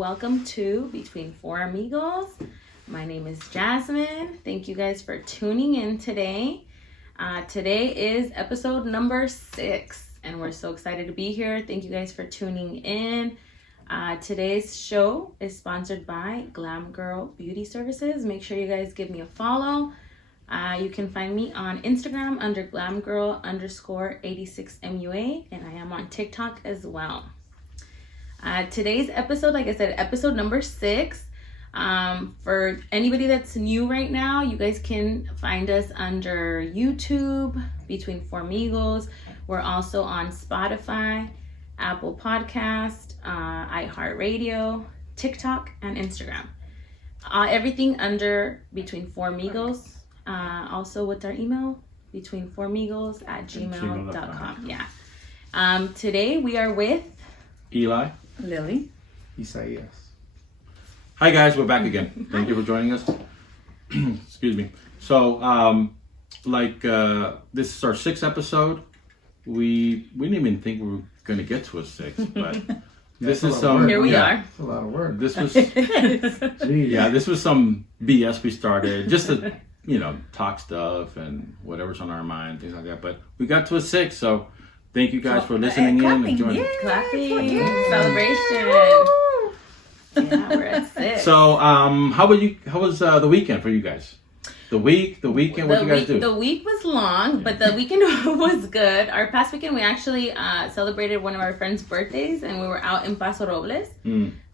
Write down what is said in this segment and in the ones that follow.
welcome to Between 4migos. My name is Jasmine. Thank you guys for tuning in today. Today is episode number 6, and we're so excited to be here. Thank you guys for tuning in. Today's show is sponsored by Glam Girl Beauty Services. Make sure you guys give me a follow. You can find me on Instagram under glamgirl_86MUA, and I am on TikTok as well. Today's episode, like I said, episode number 6. For anybody that's new right now, you guys can find us under YouTube, Between 4migos. We're also on Spotify, Apple Podcast, iHeartRadio, TikTok, and Instagram. Everything under Between 4migos. Also with our email, between4migos@gmail.com. Yeah. Today we are with Eli, Lily, Isaias. Hi guys, we're back again. Thank you for joining us. Excuse me. So, this is our 6th episode. We didn't even think we were going to get to a 6, but this is some. Here we are. It's a lot of work. This was Jeez. this was some BS we started just to talk stuff and whatever's on our mind, things like that. But we got to a 6, so thank you guys for listening in and joining. Clapping. Celebration. Yeah, we're at 6. So, how was the weekend for you guys? The weekend, what did you guys do? The week was long, but the weekend was good. Our past weekend, we actually celebrated one of our friends' birthdays, and we were out in Paso Robles.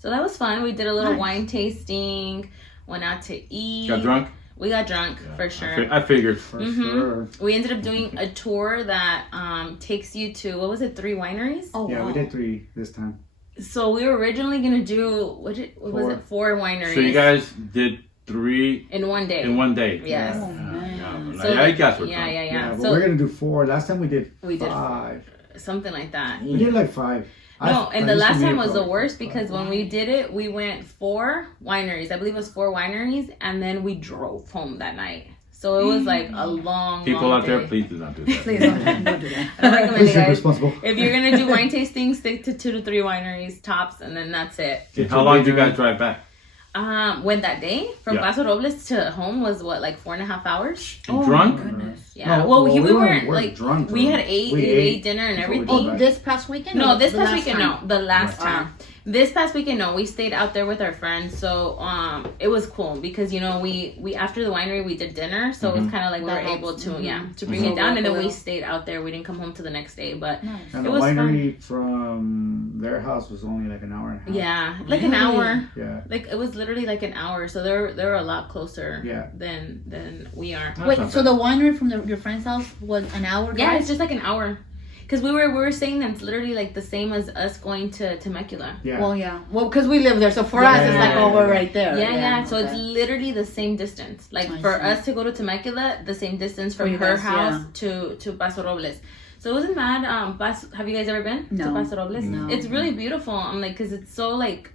So that was fun. We did a little wine tasting, went out to eat. Got drunk? We got drunk, for sure. I figured. For sure. We ended up doing a tour that takes you to, 3 wineries? Oh, Yeah, wow. we did 3 this time. So we were originally going to do, was it 4 wineries? So you guys did 3 in one day. in one day? Yes. Oh, man. So, I guess we're yeah. Yeah, but So we're going to do 4. Last time we did We did 5. something like that. We did like 5. No, and the I used to last meet time her was for the like worst 5. because when we did it, we went 4 wineries. I believe it was 4 wineries, and then we drove home that night. So it was like a long, People long out there, day. please do not do that. Please don't do that. I don't recommend it, Please be guys. responsible. If you're gonna do wine tasting, stick to 2 to 3 wineries tops, and then that's it. How long did you guys drive back? When that day from Yeah. Paso Robles to home was like 4.5 hours. Oh, Drunk? my goodness. Yeah. No, well, we weren't weren't like drunk. we had ate. We ate dinner and before we everything. did Oh, this past weekend? No, or this the past last weekend, time? no. The last Right. time. This past weekend, no. We stayed out there with our friends, so it was cool because we after the winery we did dinner, so it was kind of like we were That able helps. to to bring So it down, and then we local. stayed out there. We didn't come home to the next day, but Nice. And It the was winery from their house was only like an hour and a half. yeah, like an Really? hour. Yeah. Like it was literally like an hour, so they're a lot closer Yeah. than we are. That's Wait, not so bad. the winery from your friend's house was an hour? Yeah, drive? it's just like an hour. Because we were saying that it's literally like the same as us going to Temecula. Yeah. Well, yeah. Well, because we live there, so for us, it's like, Yeah. oh, we're right there. Yeah. So it's okay. literally the same distance. Like I for see. us to go to Temecula, the same distance For from you her guys, house to Paso Robles. So it wasn't bad. Have you guys ever been to No. Paso Robles? No. It's really beautiful. I'm like, because it's so like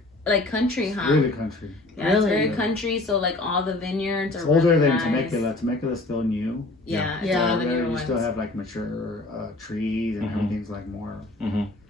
country, huh? Really country. Yeah, it's Really? very country. So like all the vineyards are It's older really than nice. Temecula. Temecula's still new. Yeah, it's Yeah. one of the There newer you ones. still have like mature trees and everything's like more.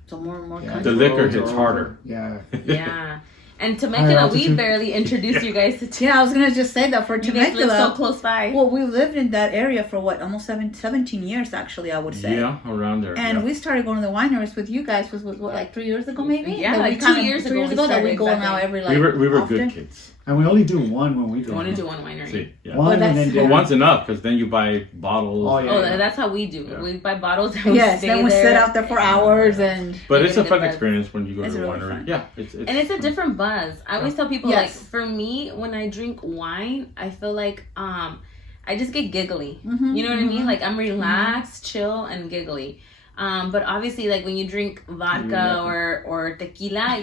So more Yeah, country. The liquor roads are hits older. harder. Yeah. Yeah. And Temecula, we altitude. barely introduced you guys to Yeah, I was gonna just say that for You guys live so Temecula. close by. Well, we lived in that area for what, almost 17 years, actually, I would say. Yeah, around there. And yeah. we started going to the wineries with you guys was what, like 3 years ago, maybe? Yeah, That we like 2 kinda- years 2 ago years we ago that we started, go now exactly. every like. we were often. good kids. And we only do one when we go. I want to do one winery. See, yeah. One Well, and then that's- Well, dinner. one's enough because then you buy bottles. Oh, yeah. Oh, that's how we do. Yeah. We buy bottles and we Yes, stay then we there. sit out there for hours and. But You it's get a a fun good buzz. experience when you go It's to the really winery. fun. Yeah, it's And it's a different buzz. I always tell people Yes. like for me when I drink wine, I feel like I just get giggly. Mhm, You know what I mean? mhm. Like I'm relaxed, chill, and giggly. But obviously, like when you drink vodka or tequila,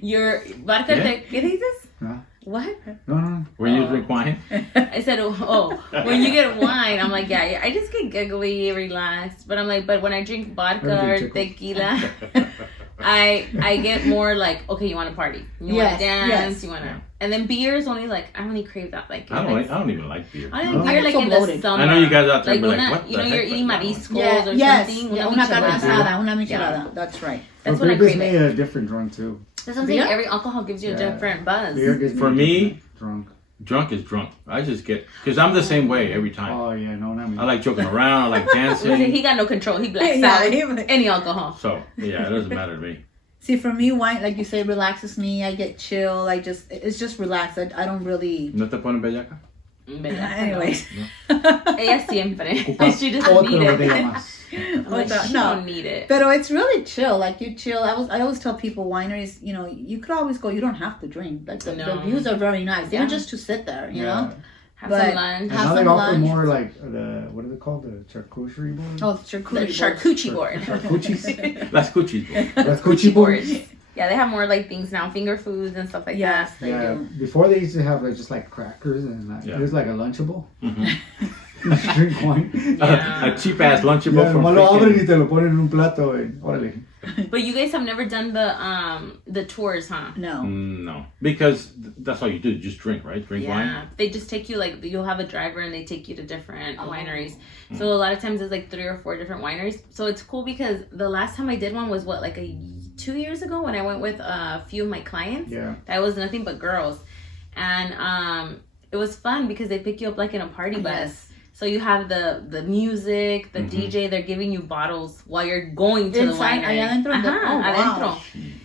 your vodka. Yeah. ¿Qué dices? Huh? What? No. when you Oh. drink wine. I said, oh, when you get wine, I'm like, yeah, I just get giggly, relaxed. But I'm like, but when I drink vodka or Everything tickles. tequila, I get more like, okay, you want to party, you want Yes, to dance, yes. you want to, and then beer is only like I only crave that like. I don't even like beer. I No. like beer I like get so in bloated. the summer. I know you guys out there like be like, una, what the you know, heck? you're eating But no. mariscos or Yes, something. yeah, una una michelada. carne asada, una michelada. Yeah. That's right. That's But when I beer crave gives it. me a different drunk too. That's what I'm saying. Beer? Every alcohol gives you a different buzz. Beer gives For me, drunk. Drunk is drunk. I just get, because I'm the same way every time. Oh yeah, no, not me. I like joking around. I like dancing. He got no control. He blacks Yeah, out he- with any alcohol. So yeah, it doesn't matter to me. See, for me, wine, like you say, relaxes me. I get chill. It's just relaxed. I don't really. ¿No te pones bellaca? Anyways. Ella siempre. She doesn't Otra need it. botella más. I'm like, she No. don't need it. But it's really chill. Like you chill. I always tell people wineries, you could always go. You don't have to drink. Like the No. views are very nice. They're Yeah. just to sit there, you Yeah. know. Have But- some lunch. And Have now they some offer lunch. more like the what is it called, the charcuterie board? Oh, The charcuterie. charcuterie board. Charcuteries. Las cuchis. That's coochie boards. Yeah, they have more like things now, finger foods and stuff like Yes, that. they Yeah, do. before they used to have like just like crackers and like, Yeah. it was like a lunchable. Mhm. You drink wine. Yeah. A cheap ass lunchable Yeah, from nomás lo abren y freaking... te lo ponen en un plato. Órale. But you guys have never done the tours, huh? No. No, because that's all you do. Just drink, right? Drink Yeah, wine. they just take you like you'll have a driver and they take you to different Oh. wineries. So a lot of times it's like 3 or 4 different wineries. So it's cool because the last time I did one was what, like 2 years ago when I went with a few of my clients. Yeah. That was nothing but girls, and it was fun because they pick you up like in a party bus. Yes. So you have the music, the DJ. They're giving you bottles while you're going to Inside, the winery. allá adentro, Ajá, adentro. wow.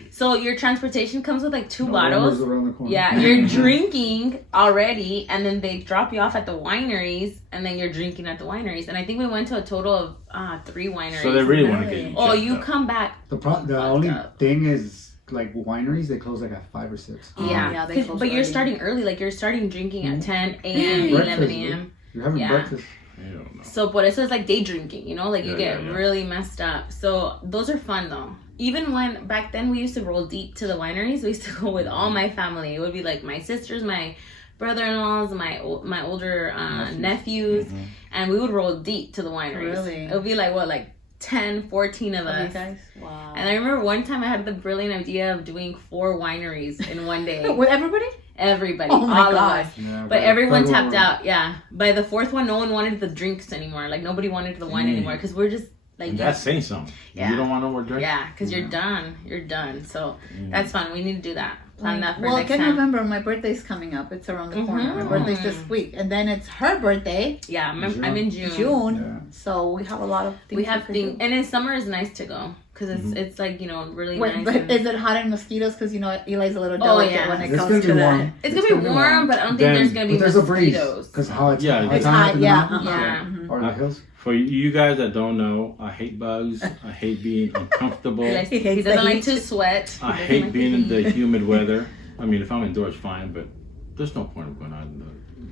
So your transportation comes with like 2 No bottles. November's around the corner. Yeah, you're drinking already, and then they drop you off at the wineries, and then you're drinking at the wineries. And I think we went to a total of 3 wineries. So they really want to Really? get you. Oh, checked you up. come back. The fucked only up. thing is like wineries, they close like at 5 or 6. Oh, Yeah, yeah, they 'cause- close but you're early. starting early. Like you're starting drinking at 10 a.m., Breakfast, 11 dude. a.m. You're having Yeah. breakfast. I don't know. So por eso it's like day drinking, you know, like you Yeah, get yeah, yeah. really messed up. So those are fun though. Even when back then we used to roll deep to the wineries, we used to go with all my family. It would be like my sisters, my brother-in-laws, my older nephews, and we would roll deep to the wineries. Really? It would be like what, like 10, 14 of Oh, you us. guys? Wow. And I remember one time I had the brilliant idea of doing 4 wineries in one day. With everybody? Everybody, Oh my all God. of us. Yeah, But everyone third tapped one- out. Yeah. By the 4th one, no one wanted the drinks anymore. Like nobody wanted the wine anymore because we're just like And that's saying something. Yeah. You don't want no more drink? yeah, because you're done. You're done. So that's fun. We need to do that. Plan that for Well, next get time. November. My birthday's coming up. It's around the corner. My Mhm. birthday's this week, and then it's her birthday, Yeah, I'm in June. June. Yeah. So we have a lot of things. We have to things, do. and in summer is nice to go because it's like really Wait, nice. but and- is it hot and mosquitoes? Because Eli's a little Oh, delicate yeah. when it It's comes gonna to be that. warm. it's gonna be warm, but I don't think Then- there's gonna be But there's a breeze. mosquitoes. Because how it's Yeah, high It's time hot, in the yeah. mountains, Yeah. Mhm. or the hills. For you guys that don't know, I hate bugs. I hate being uncomfortable. He, likes, He he hates the doesn't like heat. to sweat. I He doesn't hate like being in the heat. humid weather. I mean, if I'm indoors, fine, but there's no point of going out in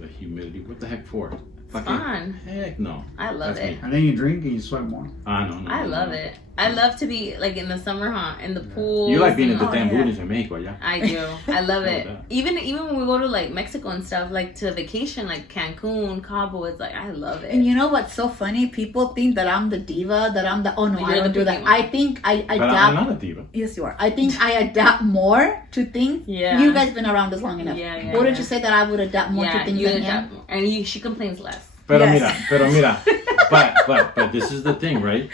the humidity. What the heck for? Fun. Heck no. I love That's it. me. And then you drink and you sweat more. I know. I love it. I love to be like in the summer, huh? In the pool. You like being in the Oh, damn yeah. booties in Mexico, yeah? I do. I love Love it. that. Even when we go to like Mexico and stuff, like to vacation, like Cancun, Cabo, it's like I love it. And you know what's so funny? People think that I'm the diva, that I'm the, oh no, I You're don't the do that. pretty one. I think I But I'm adapt. not a diva. Yes, you are. I think I adapt more to things. Yeah. You guys been around us long enough. Yeah, Wouldn't yeah. you say that I would adapt more to yeah, things you than him? adapt, and she complains less. Pero Yes. mira. But this is the thing, right?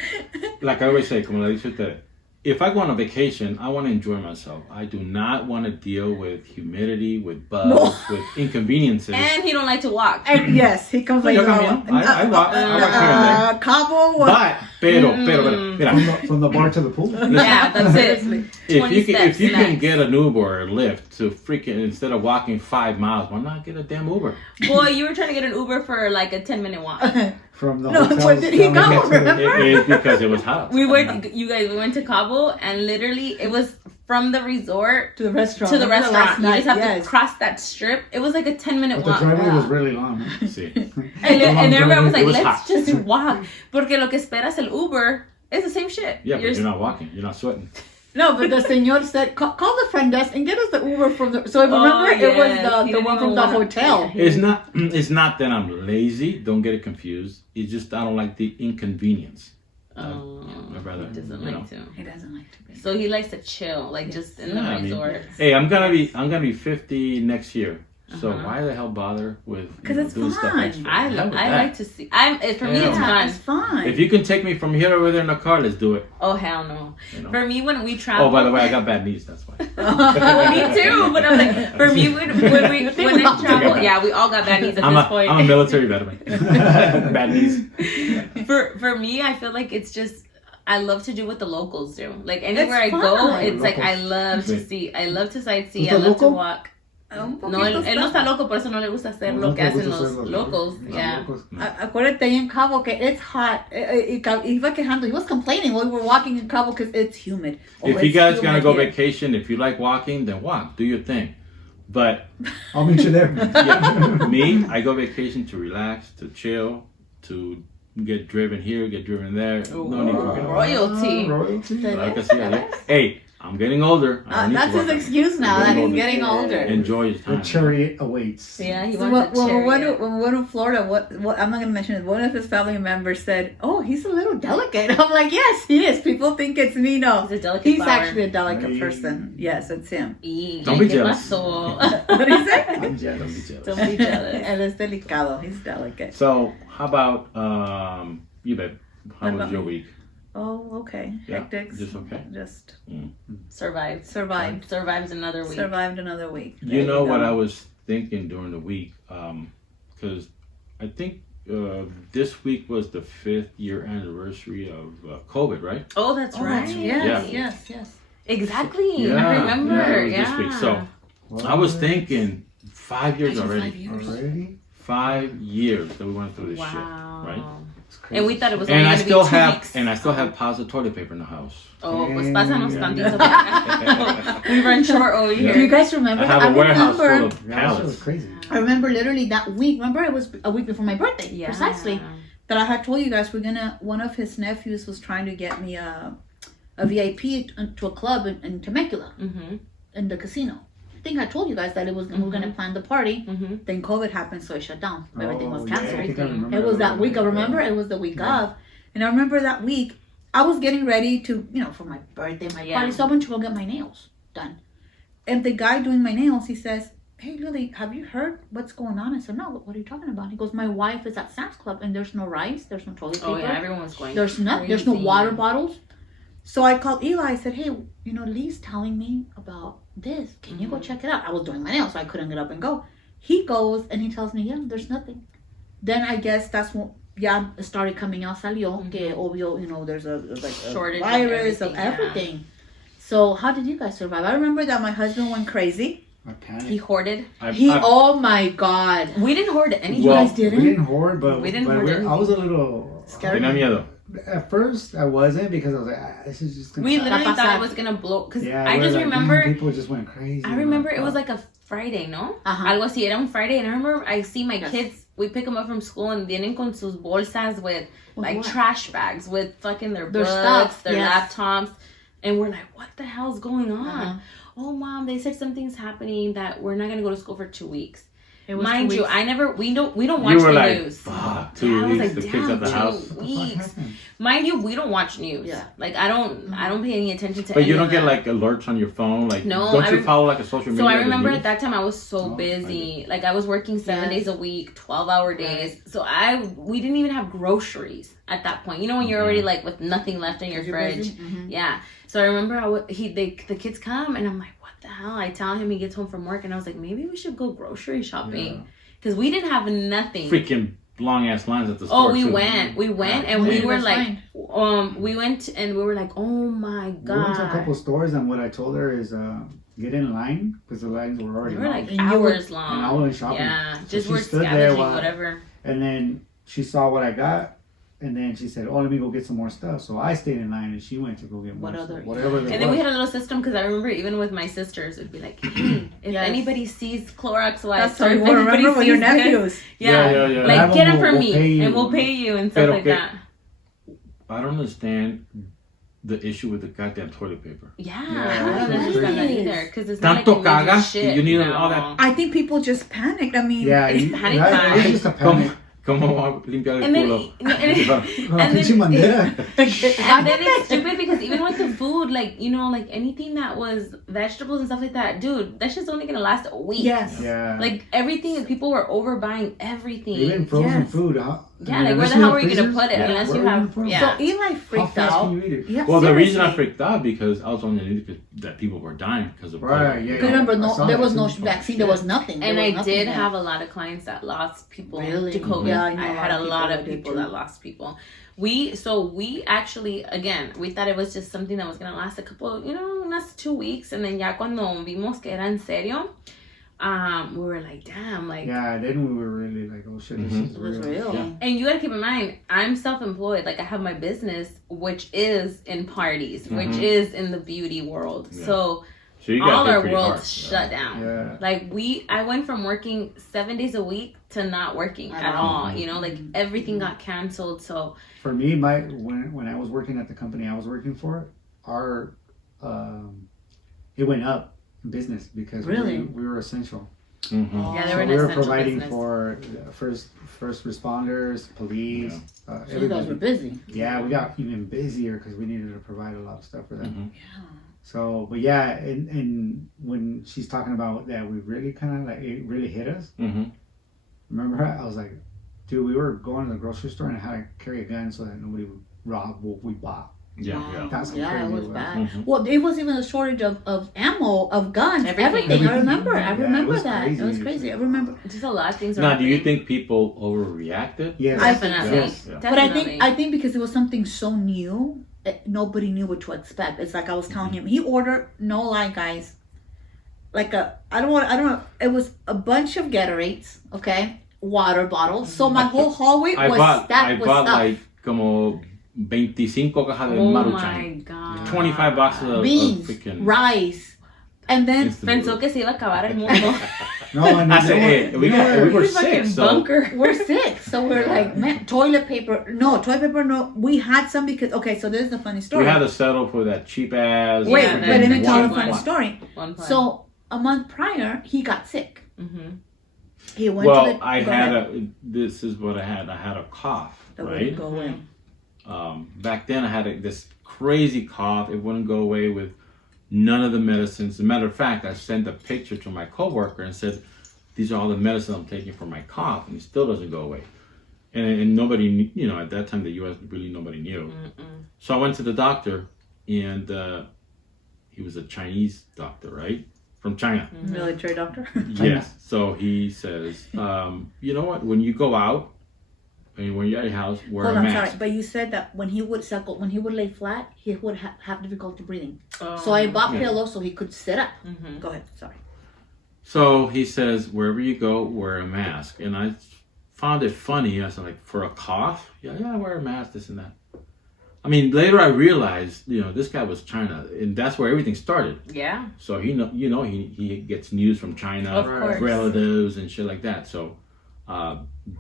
Like I always say, como le dice usted, if I go on a vacation, I want to enjoy myself. I do not want to deal with humidity, with bugs, with inconveniences. And he don't like to walk. And yes, he comes like Yo también. I walk here and there. Cabo, what? Pero, mira, From the bar to the pool. Yeah, that's it. if 20 you can, steps if you can max. get an Uber or Lyft to freaking, instead of walking 5 miles, why not get a damn Uber? Boy, you were trying to get an Uber for like a 10-minute walk. From the No, hotels where did he down go? next to the- Remember? It's because it was hot. We went to Cabo, and literally it was from the resort To the restaurant. to the Remember restaurant. You last just have night, yes. to cross that strip. It was like a 10-minute But the walk. driveway Yeah. was really long. Huh? See. And everyone was It like, was let's hot. just walk. Porque lo que esperas el Uber is the same shit. Yeah, but you're not walking. You're not sweating. No, but the señor said, call the front desk and get us the Uber from the... So if you Oh, remember, it yes. was He the didn't one even from the wanna- hotel. Yeah. It's not that I'm lazy. Don't get it confused. It's just I don't like the inconvenience. Oh, I'd rather, he doesn't you like to. He doesn't like to be. So he likes to chill, like just in the Yeah, I mean, resort. hey, I'm gonna be 50 next year. So why the hell bother with it's doing stuff fun. extra? I Hell with that. like to see. For me, it's fun. It's fun. If you can take me from here over there in a car, let's do it. Oh hell no! You know? For me, when we travel. Oh, by the way, I got bad knees. That's why. Me too, but I'm like, for me, when I travel, yeah, we all got bad knees at this point. I'm a military veteran. Bad knees. For me, I feel like it's just I love to do what the locals do. Like anywhere I It's go, fun. it's like I love to Sí. see. I love to sightsee. ¿Usted I love to loco? walk. Un No, poquito él no está- está loco, por eso no le gusta hacer No lo que te hacen gusta los hacer locals. los Yeah. locos. Acuérdate ahí en Cabo que it's hot. Iba quejando. He was complaining while we were walking in Cabo because it's humid. If you guys gonna go vacation, if you like walking, then walk. Do your thing. But I'll meet you there. yeah, me, I go vacation to relax, to chill, to get driven here, get driven there. No need for it. Royalty. Royalty. Like I said, hey, I'm getting older. I don't need That's to his work. excuse now that he's getting older. Enjoy your The time. chariot awaits. Yeah, he So wants a when chariot. we went to Florida, what I'm not gonna mention it. One of his family members said, "Oh, he's a little delicate." I'm like, "Yes, he is." People think it's me. No, He's a delicate he's flower. actually a delicate Hey. person. Yes, it's him. Don't be ¿Qué jealous. pasó? What did he say? I'm jealous. Don't be jealous. Don't be jealous. Él es delicado. He's delicate. So, how about you, babe? How What was about your me? week? Oh, okay. Yeah, Hectic. just okay. Just Survived. survived. Another week. Survived another week. You There know what go. I was thinking during the week? Because I think this week was the 5th year anniversary of COVID, right? Oh, that's Oh, right. yes, Yeah. yes. Exactly. Yeah, I remember. yeah, it was Yeah. this week. So I was thinking 5 years already. Already? 5 years that we went through this shit, Wow. right? It's crazy. And we thought it was And only I going to be still 2 have weeks. piles of toilet paper in the house. Oh, pues pásanos Yeah. tantito. We run short over Do you here. guys remember? I have a warehouse full remember. of Yeah, that shit was pallets. crazy. I remember literally that week. Remember, it was a week before my birthday. Yeah. Precisely. That I had told you guys one of his nephews was trying to get me a VIP to a club in Temecula Mm-hmm. in the casino. I think I told you guys that we were going to plan the party. Mm-hmm. Then COVID happened, so it shut down. Everything was Oh, yeah, canceled. I think I remember It was that week. I Yeah. remember it was the week Yeah. of, and I remember that week I was getting ready to, for my birthday, my Yeah. party. So I went to go get my nails done, and the guy doing my nails, he says, "Hey Lily, have you heard what's going on?" I said, "No, what are you talking about?" He goes, "My wife is at Sam's Club, and there's no rice, there's no toilet paper, Oh, yeah. Everyone was going. there's no crazy. water bottles." So I called Eli. I said, "Hey, Lee's telling me about this. Can you go check it out?" I was doing my nails, so I couldn't get up and go. He goes and he tells me, "Yeah, there's nothing." Then I guess that's when it started coming out. Salió que obvio, there's a Shortage of virus of everything, yeah. everything. So how did you guys survive? I remember that my husband went crazy. I panicked. He hoarded. Oh my God. We didn't hoard anything. You Well, guys We didn't? didn't hoard, but, We didn't hoard I was a little Scared? Tenía miedo. At first, I wasn't because I was like, this is just gonna We happen. literally thought it was gonna blow. Because Yeah, I we're just like, remember. man, people just went crazy. I remember it was like a Friday, no? Uh-huh. Algo así, era un Friday, and I remember I see my Yes. kids, we pick them up from school, and vienen con sus bolsas with, like, what? trash bags with fucking their Their books, stuff, their yes. laptops, and we're like, what the hell's going on? Uh-huh. Oh, Mom, they said something's happening that we're not gonna go to school for 2 weeks. It was Mind 2 you, weeks. we don't watch You were the like, news. fuck, 2 Yeah, I was weeks, like, the kids damn, at the 2 house. What the fuck weeks. happened? Mind you, we don't watch news. Yeah. Like I don't pay any attention to. But any you don't of get that. like alerts on your phone? Like, No, don't I you rem- follow like a social media? So I with remember news? at that time I was so Oh, busy. Like I was working 7 Yes. days a week, 12-hour days. So we didn't even have groceries at that point. You know when you're Mhm. already like with nothing left in your You're fridge. busy? Mhm. Yeah. So I remember the kids come and I'm like, what the hell? I tell him he gets home from work and I was like, maybe we should go grocery shopping because we didn't have nothing. Freaking long ass lines at the store. Oh, we too. went, and What we did you were guys like, find? we went and we were like, oh my We went to a couple god, stores, and what I told her is get in line because the lines were already they were long. like And you were- hours long. and I wasn't shopping. Yeah, So just she we're stood there scavenging while- whatever. And then she saw what I got, and then she said, "Oh, let me go get some more stuff." So I stayed in line, and she went to go get more What stuff, other- whatever. And then we had a little system because I remember even with my sisters, it'd be like, hey, if Yes. anybody sees Clorox wipes, That's how or you if want to anybody remember with your sees this- nephews. Yeah. Like Have get them, them for we'll me, pay you. and we'll pay you and stuff Pero like que- that. I don't understand the issue with the goddamn toilet paper. Yeah, Yeah, I don't that's understand that nice. either because it's not like Tanto you need cagas shit. y you need no. all that- I think people just panicked. I mean, Yeah, It's panic time. it's just a Como, panic. ¿Cómo va a limpiar el And then, culo? and Pinche bandera. and then it's stupid because even with the food, like, you know, like anything that was vegetables and stuff like that, dude, that shit's only gonna last a week. Yes. Yeah. Like everything, people were overbuying everything. Even frozen Yes. food. Huh? Yeah, like where the hell are you gonna put it Yeah. unless Where you are you have? gonna put 'em? Yeah. So Eli How freaked fast out. can you eat it? Yeah, Well, the reason I seriously. freaked out because I was on the news that people were dying because of Right, COVID. yeah. Because remember, I saw there that was no too. vaccine. There was nothing. And There was I nothing did there. have a lot of clients that lost people Really? to COVID. Yeah, I I know had a lot of that did people too. that lost people. We actually, again, we thought it was just something that was gonna last a couple, you know, last 2 weeks, and then ya cuando vimos que era en serio, we were like, damn, like. Yeah, then we were really like, oh shit, this is It was real. real. Yeah. And you gotta keep in mind, I'm self-employed. Like I have my business, which is in parties, which Mhm. is in the beauty world. Yeah. So So you got all hit our pretty worlds hard. shut down. Yeah. Like I went from working 7 days a week to not working at all. You know, like everything got canceled. So For me, when I was working at the company I was working for, our it went up in business because Really? we were essential. Mhm. yeah, they So were an we were essential providing business. for first responders, police, So you guys everybody. were busy. Yeah, we got even busier because we needed to provide a lot of stuff for them. Mhm. Yeah. So, but yeah, and when she's talking about that, we really kind of like it really hit us. Mhm. Remember, I was like, dude, we were going to the grocery store and I had to carry a gun so that nobody would rob what we bought. Yeah, Wow. yeah. That's how Yeah, crazy it it was was. bad. Mhm. Well, there was even a shortage of ammo, of guns, Everything. everything. I remember. I Yeah, it remember was that. It was crazy. crazy. I remember. Just a lot of things. Are Now, do you happening. think people overreacted? Yes. I think Definitely. Yes. Yeah. But I Definitely. think because it was something so new, nobody knew what to expect. It's like I was telling him, he ordered, no lie, guys, like I don't know. It was a bunch of Gatorades, okay, water bottles. So my whole hallway I was bought stacked with stuff. like como 25 cajas de Oh Maruchan. my god. 25 boxes of Beans, freaking rice, and then instant Pensó noodles. que se iba a acabar el mundo. No, and I said, hey, we were He's sick, fucking so bunker. we're sick. So we're like, man, toilet paper. No. We had some because, okay, so this is the funny story. we had to settle for that cheap ass. Wait, Yeah, but let me that's tell one the funny one. story. One plan. So a month prior, he got sick. Mhm. He went Well, to the. I go had ahead. this is what I had. I had a cough, That right? wouldn't go away. Back then I had this crazy cough. It wouldn't go away with none of the medicines. As a matter of fact, I sent a picture to my coworker and said, these are all the medicine I'm taking for my cough, and it still doesn't go away. And nobody knew, you know, at that time, the U.S., really nobody knew. Mm-mm. So I went to the doctor, and he was a Chinese doctor, right? From China. Military doctor. Yes. So he says, you know what? When you go out, and when you're at your house, wear Hold a on, mask. sorry, but you said that when he would suckle, when he would lay flat, he would have difficulty breathing. Oh. So I bought Yeah. pillows so he could sit up. Mhm. Go ahead, sorry. So he says, wherever you go, wear a mask. And I found it funny. I was like, for a cough? Yeah, I wear a mask, this and that. I mean, later I realized, you know, this guy was China, and that's where everything started. Yeah. So he gets news from China, Of course. relatives and shit like that. So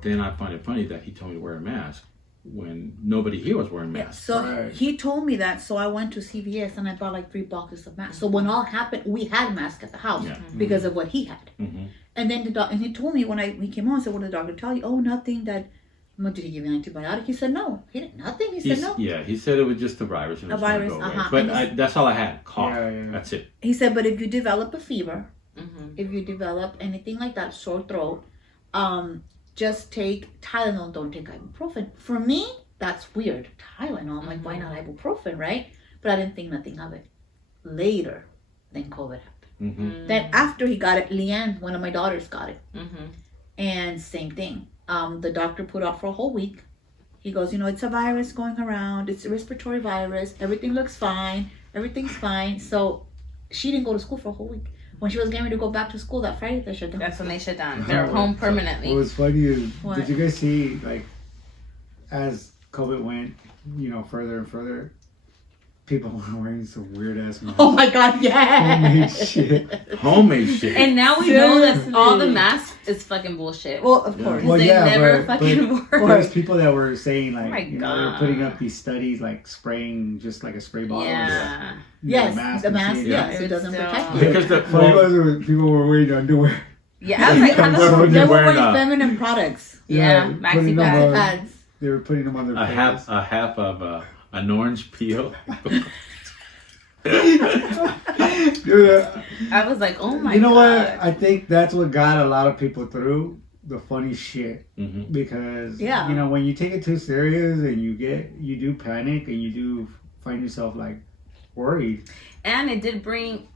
then I find it funny that he told me to wear a mask when nobody here was wearing Yeah, masks. so Right. he told me that, so I went to CVS and I bought like 3 boxes of masks. So when all happened, we had masks at the house Yeah. because of what he had. Hmm. And then and he told me when we came on, I said, what did the doctor tell you? Oh, nothing that, did he give you an antibiotic? He said, no. He didn't, nothing. He said, no. Yeah, he said it was just a virus. And A it's gonna virus, go away. uh-huh. But And that's all I had, cough. Yeah. That's it. He said, but if you develop a fever, Mhm. if you develop anything like that, sore throat, just take Tylenol, don't take ibuprofen. For me, that's weird. Tylenol, I'm like, why not ibuprofen, right? But I didn't think nothing of it. Later, then COVID happened. Hmm. Then after he got it, Leanne, one of my daughters, got it. Mhm. And same thing. The doctor put off for a whole week. He goes, it's a virus going around. It's a respiratory virus. Everything looks fine. Everything's fine. So she didn't go to school for a whole week. When she was getting ready to go back to school that Friday, they shut down. That's when they shut down. They're home What permanently. was funny is, What? did you guys see, like, as COVID went, further and further, people were wearing some weird ass masks. Oh my God, yeah. Homemade shit. Homemade shit. And now we know that Seriously. all the masks is fucking bullshit. Well, of Yeah. course. Well, they yeah, never but fucking work. There's people that were saying, like, Oh my they're God. putting up these studies, like, spraying just like a spray bottle. Yeah. Yes, the and mask, shit. yeah, It's it doesn't still- protect you. Because Funny was when people were wearing underwear. Yeah, I was like, how the We're fuck? only They were wearing wearing a- feminine products. Yeah, maxi putting them pads. on- Pads. They were putting them on their face. a half of an orange peel. Dude, I was like, oh my god. you know what? I think that's what got a lot of people through the funny shit. Mhm. Because Yeah. you know, when you take it too serious and you do panic and you do find yourself like worried. And it did bring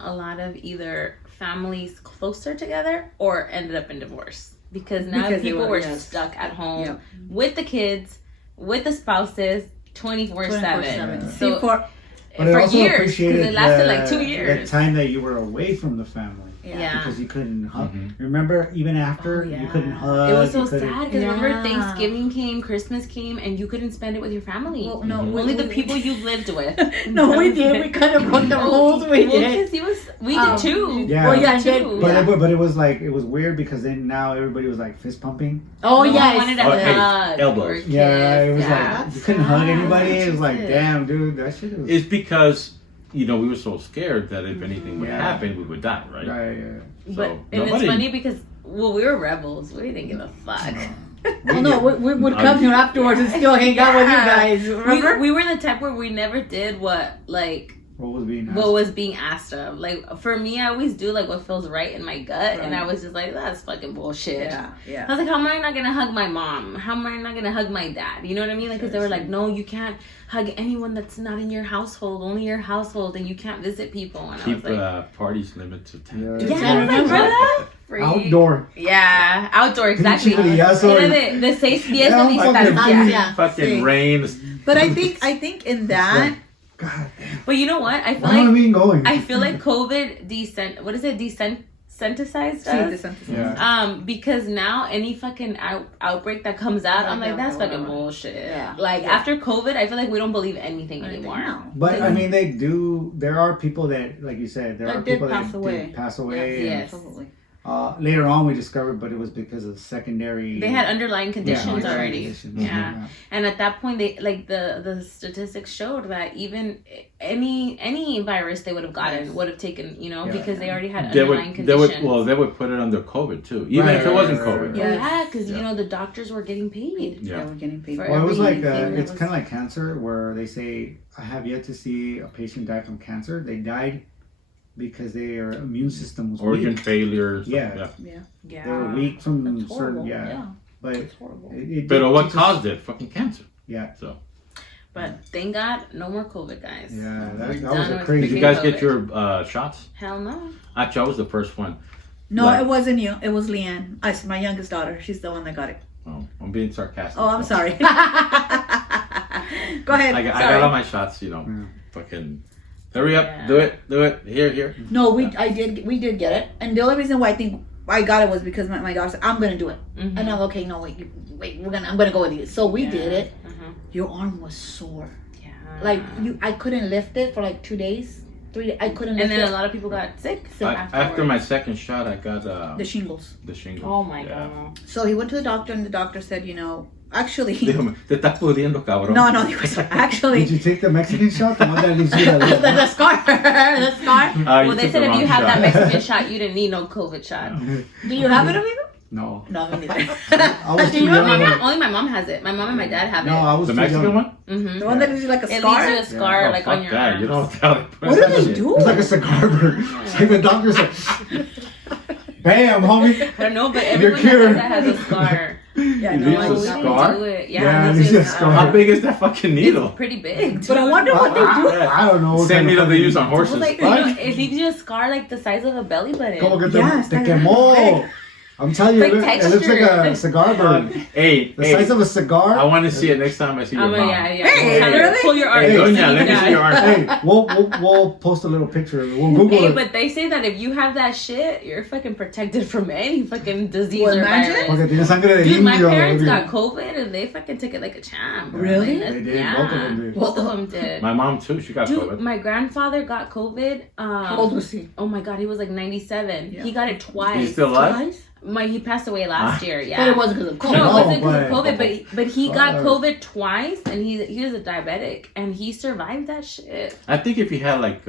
a lot of either families closer together or ended up in divorce because now Because they people were, were yes. stuck at home Yep. with the kids, with the spouses, 24/7. 24/7. So For But I for also years, appreciated because it lasted the, like 2 the years. time that you were away from the family. Yeah. Because you couldn't hug. Mhm. Remember, even after Oh, yeah. you couldn't hug. It was so you couldn't- sad because remember Yeah. Thanksgiving came, Christmas came, and you couldn't spend it with your family. well, no, Mhm. Only the people you lived with. No, we did. We kind of broke the rules. We Well, did. 'cause we did too. Yeah. Well, yeah, We did and too. But, Yeah. but it was like, it was weird because then now everybody was like fist pumping. Oh, No one yes. wanted to Oh, hey, hug elbows. or Yeah, it was kiss. Yeah. like, you couldn't hug sad. anybody. It was like, Jesus. damn, dude, that shit was. It's because we were so scared that if anything would Yeah. happen, we would die, right? Right, yeah. But So, and it's nobody- funny because we were rebels. We didn't give a fuck. Oh, no, we would come here afterwards and still hang out with you guys. Remember? We were the type where we never did what What was being asked? what was being asked of. Like for me, I always do like what feels right in my gut, and I Right. was just like, that's fucking bullshit. yeah. I was like, how am I not gonna hug my mom? How am I not gonna hug my dad? You know what I mean? Like, because they were like, no, you can't hug anyone that's not in your household, only your household, and you can't visit people. And I Keep was like, parties limited to 10. Yeah. yeah, I remember that? Freak. Outdoor. Yeah, outdoor, exactly. Chiquillazo. The 6 días Yeah, de fucking distancia. Yeah. Fucking Sí. rain. But I think in that, God damn. But you know what? I feel Where am I like even going? I feel like COVID desensitized us. Yeah. Because now any fucking outbreak that comes out, I'm like, that's fucking Whatever. bullshit. Yeah. Like Yeah. after COVID, I feel like we don't believe anything anymore. No. But I mean, there are people that, like you said, there That are did people pass that away. did pass away. Yes. Absolutely. Later on, we discovered, but it was because of secondary. They had underlying conditions underlying already. conditions. Yeah. And at that point, they like the statistics showed that even any virus they would have gotten would have taken, Yeah. because they already had They underlying would, conditions. they would put it under COVID too, even Right, if it wasn't right, right, COVID. right. Well, Yes. yeah, because Yeah. the doctors were getting paid. Yeah, Yeah. we're getting paid. For Well, it was like everything that it's was- kind of like cancer, where they say, I have yet to see a patient die from cancer. They died because their immune system was Organ weak. failure. Stuff, Yeah. Yeah. They were weak from That's certain, horrible. yeah. But It's horrible. it But what teaches- caused it? Fucking cancer. Yeah. So, But thank God, no more COVID, guys. Yeah, We're that was done a with crazy- did you freaking guys get COVID. your shots? Hell no. Actually, I was the first one. No, Like- it wasn't you. It was Leanne. My youngest daughter. She's the one that got it. Oh, I'm being sarcastic. Oh, I'm so. sorry. Go ahead. I got Sorry. all my shots, fucking. Hurry up, Yeah. do it. Here. No, we did get it, and the only reason why I think I got it was because my daughter said, "I'm gonna do it," Mhm. and I'm okay. No, wait, I'm gonna go with you. So we Yeah. did it. Mhm. Your arm was sore, Yeah. like I couldn't lift it for like 2 days, 3 days. I couldn't lift And then it. a lot of people got sick. After my second shot, I got The shingles. the shingles. Oh my Yeah. god. So he went to the doctor, and the doctor said, actually, Dígame, te estás pudiendo, cabrón. no, actually, Did you take the Mexican shot? The one that leaves you the scar, the scar. You Well, they took said the if you wrong have that shot. Mexican shot, you didn't need no COVID shot. Do you have it, amigo? No. No, me neither. I was Do too you have young. Only my mom has it. My mom and my dad have No, it. I was The too Mexican young. one? Mm-hmm. The one that leaves you like a It scar. leaves you a scar Oh, like fuck on your that. arms. You don't know what the hell they put What do that they shit. do? It's like a cigar burn. It's like the doctor said, bam, homie. I don't know, but You're everyone cured. that has a scar. Yeah, It no, leaves I a was- scar? Do it. Yeah, Yeah, it it leaves leaves a a scar. How big is that fucking needle? It's pretty big. But I wonder what they do. I don't know. what Same kind of needle they fucking- use on horses. Well, like, What? it leaves you a scar like the size of a belly button. Como que te, Yes, te that- quemó. I'm telling you, Like it looks like a texture. cigar burn. Hey, The size of a cigar. I want to see it next time I see your mom. Yeah. Hey, Tell her to really? pull your arm. Hey, Hey, Doña, See let me that. see your arm. Hey, we'll post a little picture. We'll Google Hey, it. but they say that if you have that shit, you're fucking protected from any fucking disease Well, or imagine. virus. Porque tiene sangre de Dude, my indio. parents Oye. got COVID and they fucking took it like a champ. bro. Really? Like, They did. Yeah. Both of them did. Both of them did. My mom too. She got Dude, COVID. my grandfather got COVID. How old was he? Oh my god, he was like 97. Yeah. He got it twice. He's still alive. Twice? He passed away last year. Yeah. But it wasn't because of COVID. No, it No, wasn't because of but- COVID, but he got Fuck. COVID twice, and he was a diabetic, and he survived that shit. I think if you had like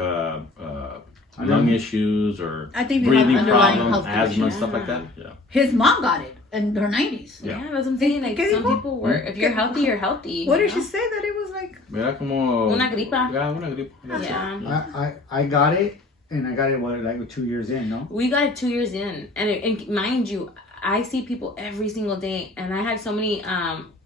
lung issues or I think you have breathing underlying problems, health asthma, conditions. stuff like that. Yeah. His mom got it in her 90s. Yeah. Yeah, that's what I'm saying. Like, ¿Qué some dijo? people were, if you're healthy, you're healthy. What you did she know? say? That it was like... Era como... Una gripa. Yeah, una gripa. That's Yeah. it. I got it, and I got it, like 2 years in, no? We got it 2 years in. And mind you, I see people every single day. And I had so many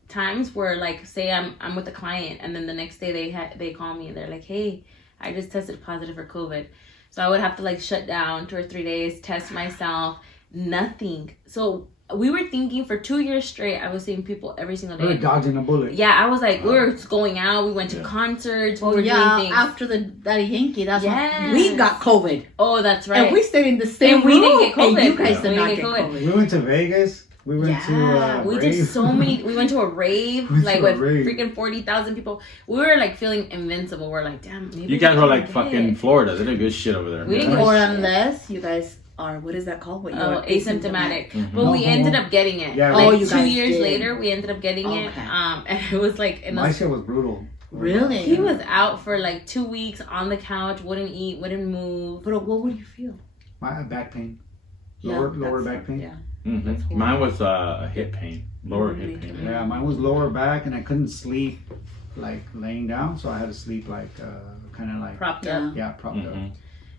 times where, like, say I'm with a client, and then the next day they call me and they're like, hey, I just tested positive for COVID. So I would have to, like, shut down 2 or 3 days, test myself, nothing. So we were thinking for 2 years straight, I was seeing people every single We were day. dodging a bullet. Yeah, I was like, we were going out, we went to concerts, we were doing things. After the Daddy Yankee, that's Yes. when we got COVID. Oh, that's right. And we stayed in the same And we room. didn't get COVID. And you guys Yeah. did We not didn't get get COVID. We went to Vegas. We went to we rave. did so many. We went to a rave, We went like to a with rave. freaking 40,000 people. We were like feeling invincible. We're like, damn, maybe You guys we were can like get fucking it. Florida. They did good shit over there. We didn't Yeah. get Or shit. unless you guys are, what is that called? What you Oh, are asymptomatic. Mhm. But we No. ended up getting it. Yeah, like Oh, you 2 guys years did. later, we ended up getting it. Okay. And it was like in My the, shit was brutal. Really? he was out for like 2 weeks on the couch, wouldn't eat, wouldn't move. But what would you feel? My back pain. Yeah, Lower that's- back pain. Yeah. Mhm. That's horrible. Mine was a hip pain, lower Really? hip pain. Yeah, mine was lower back, and I couldn't sleep like laying down, so I had to sleep like kind of like Propped Yeah. up. propped up. Mhm.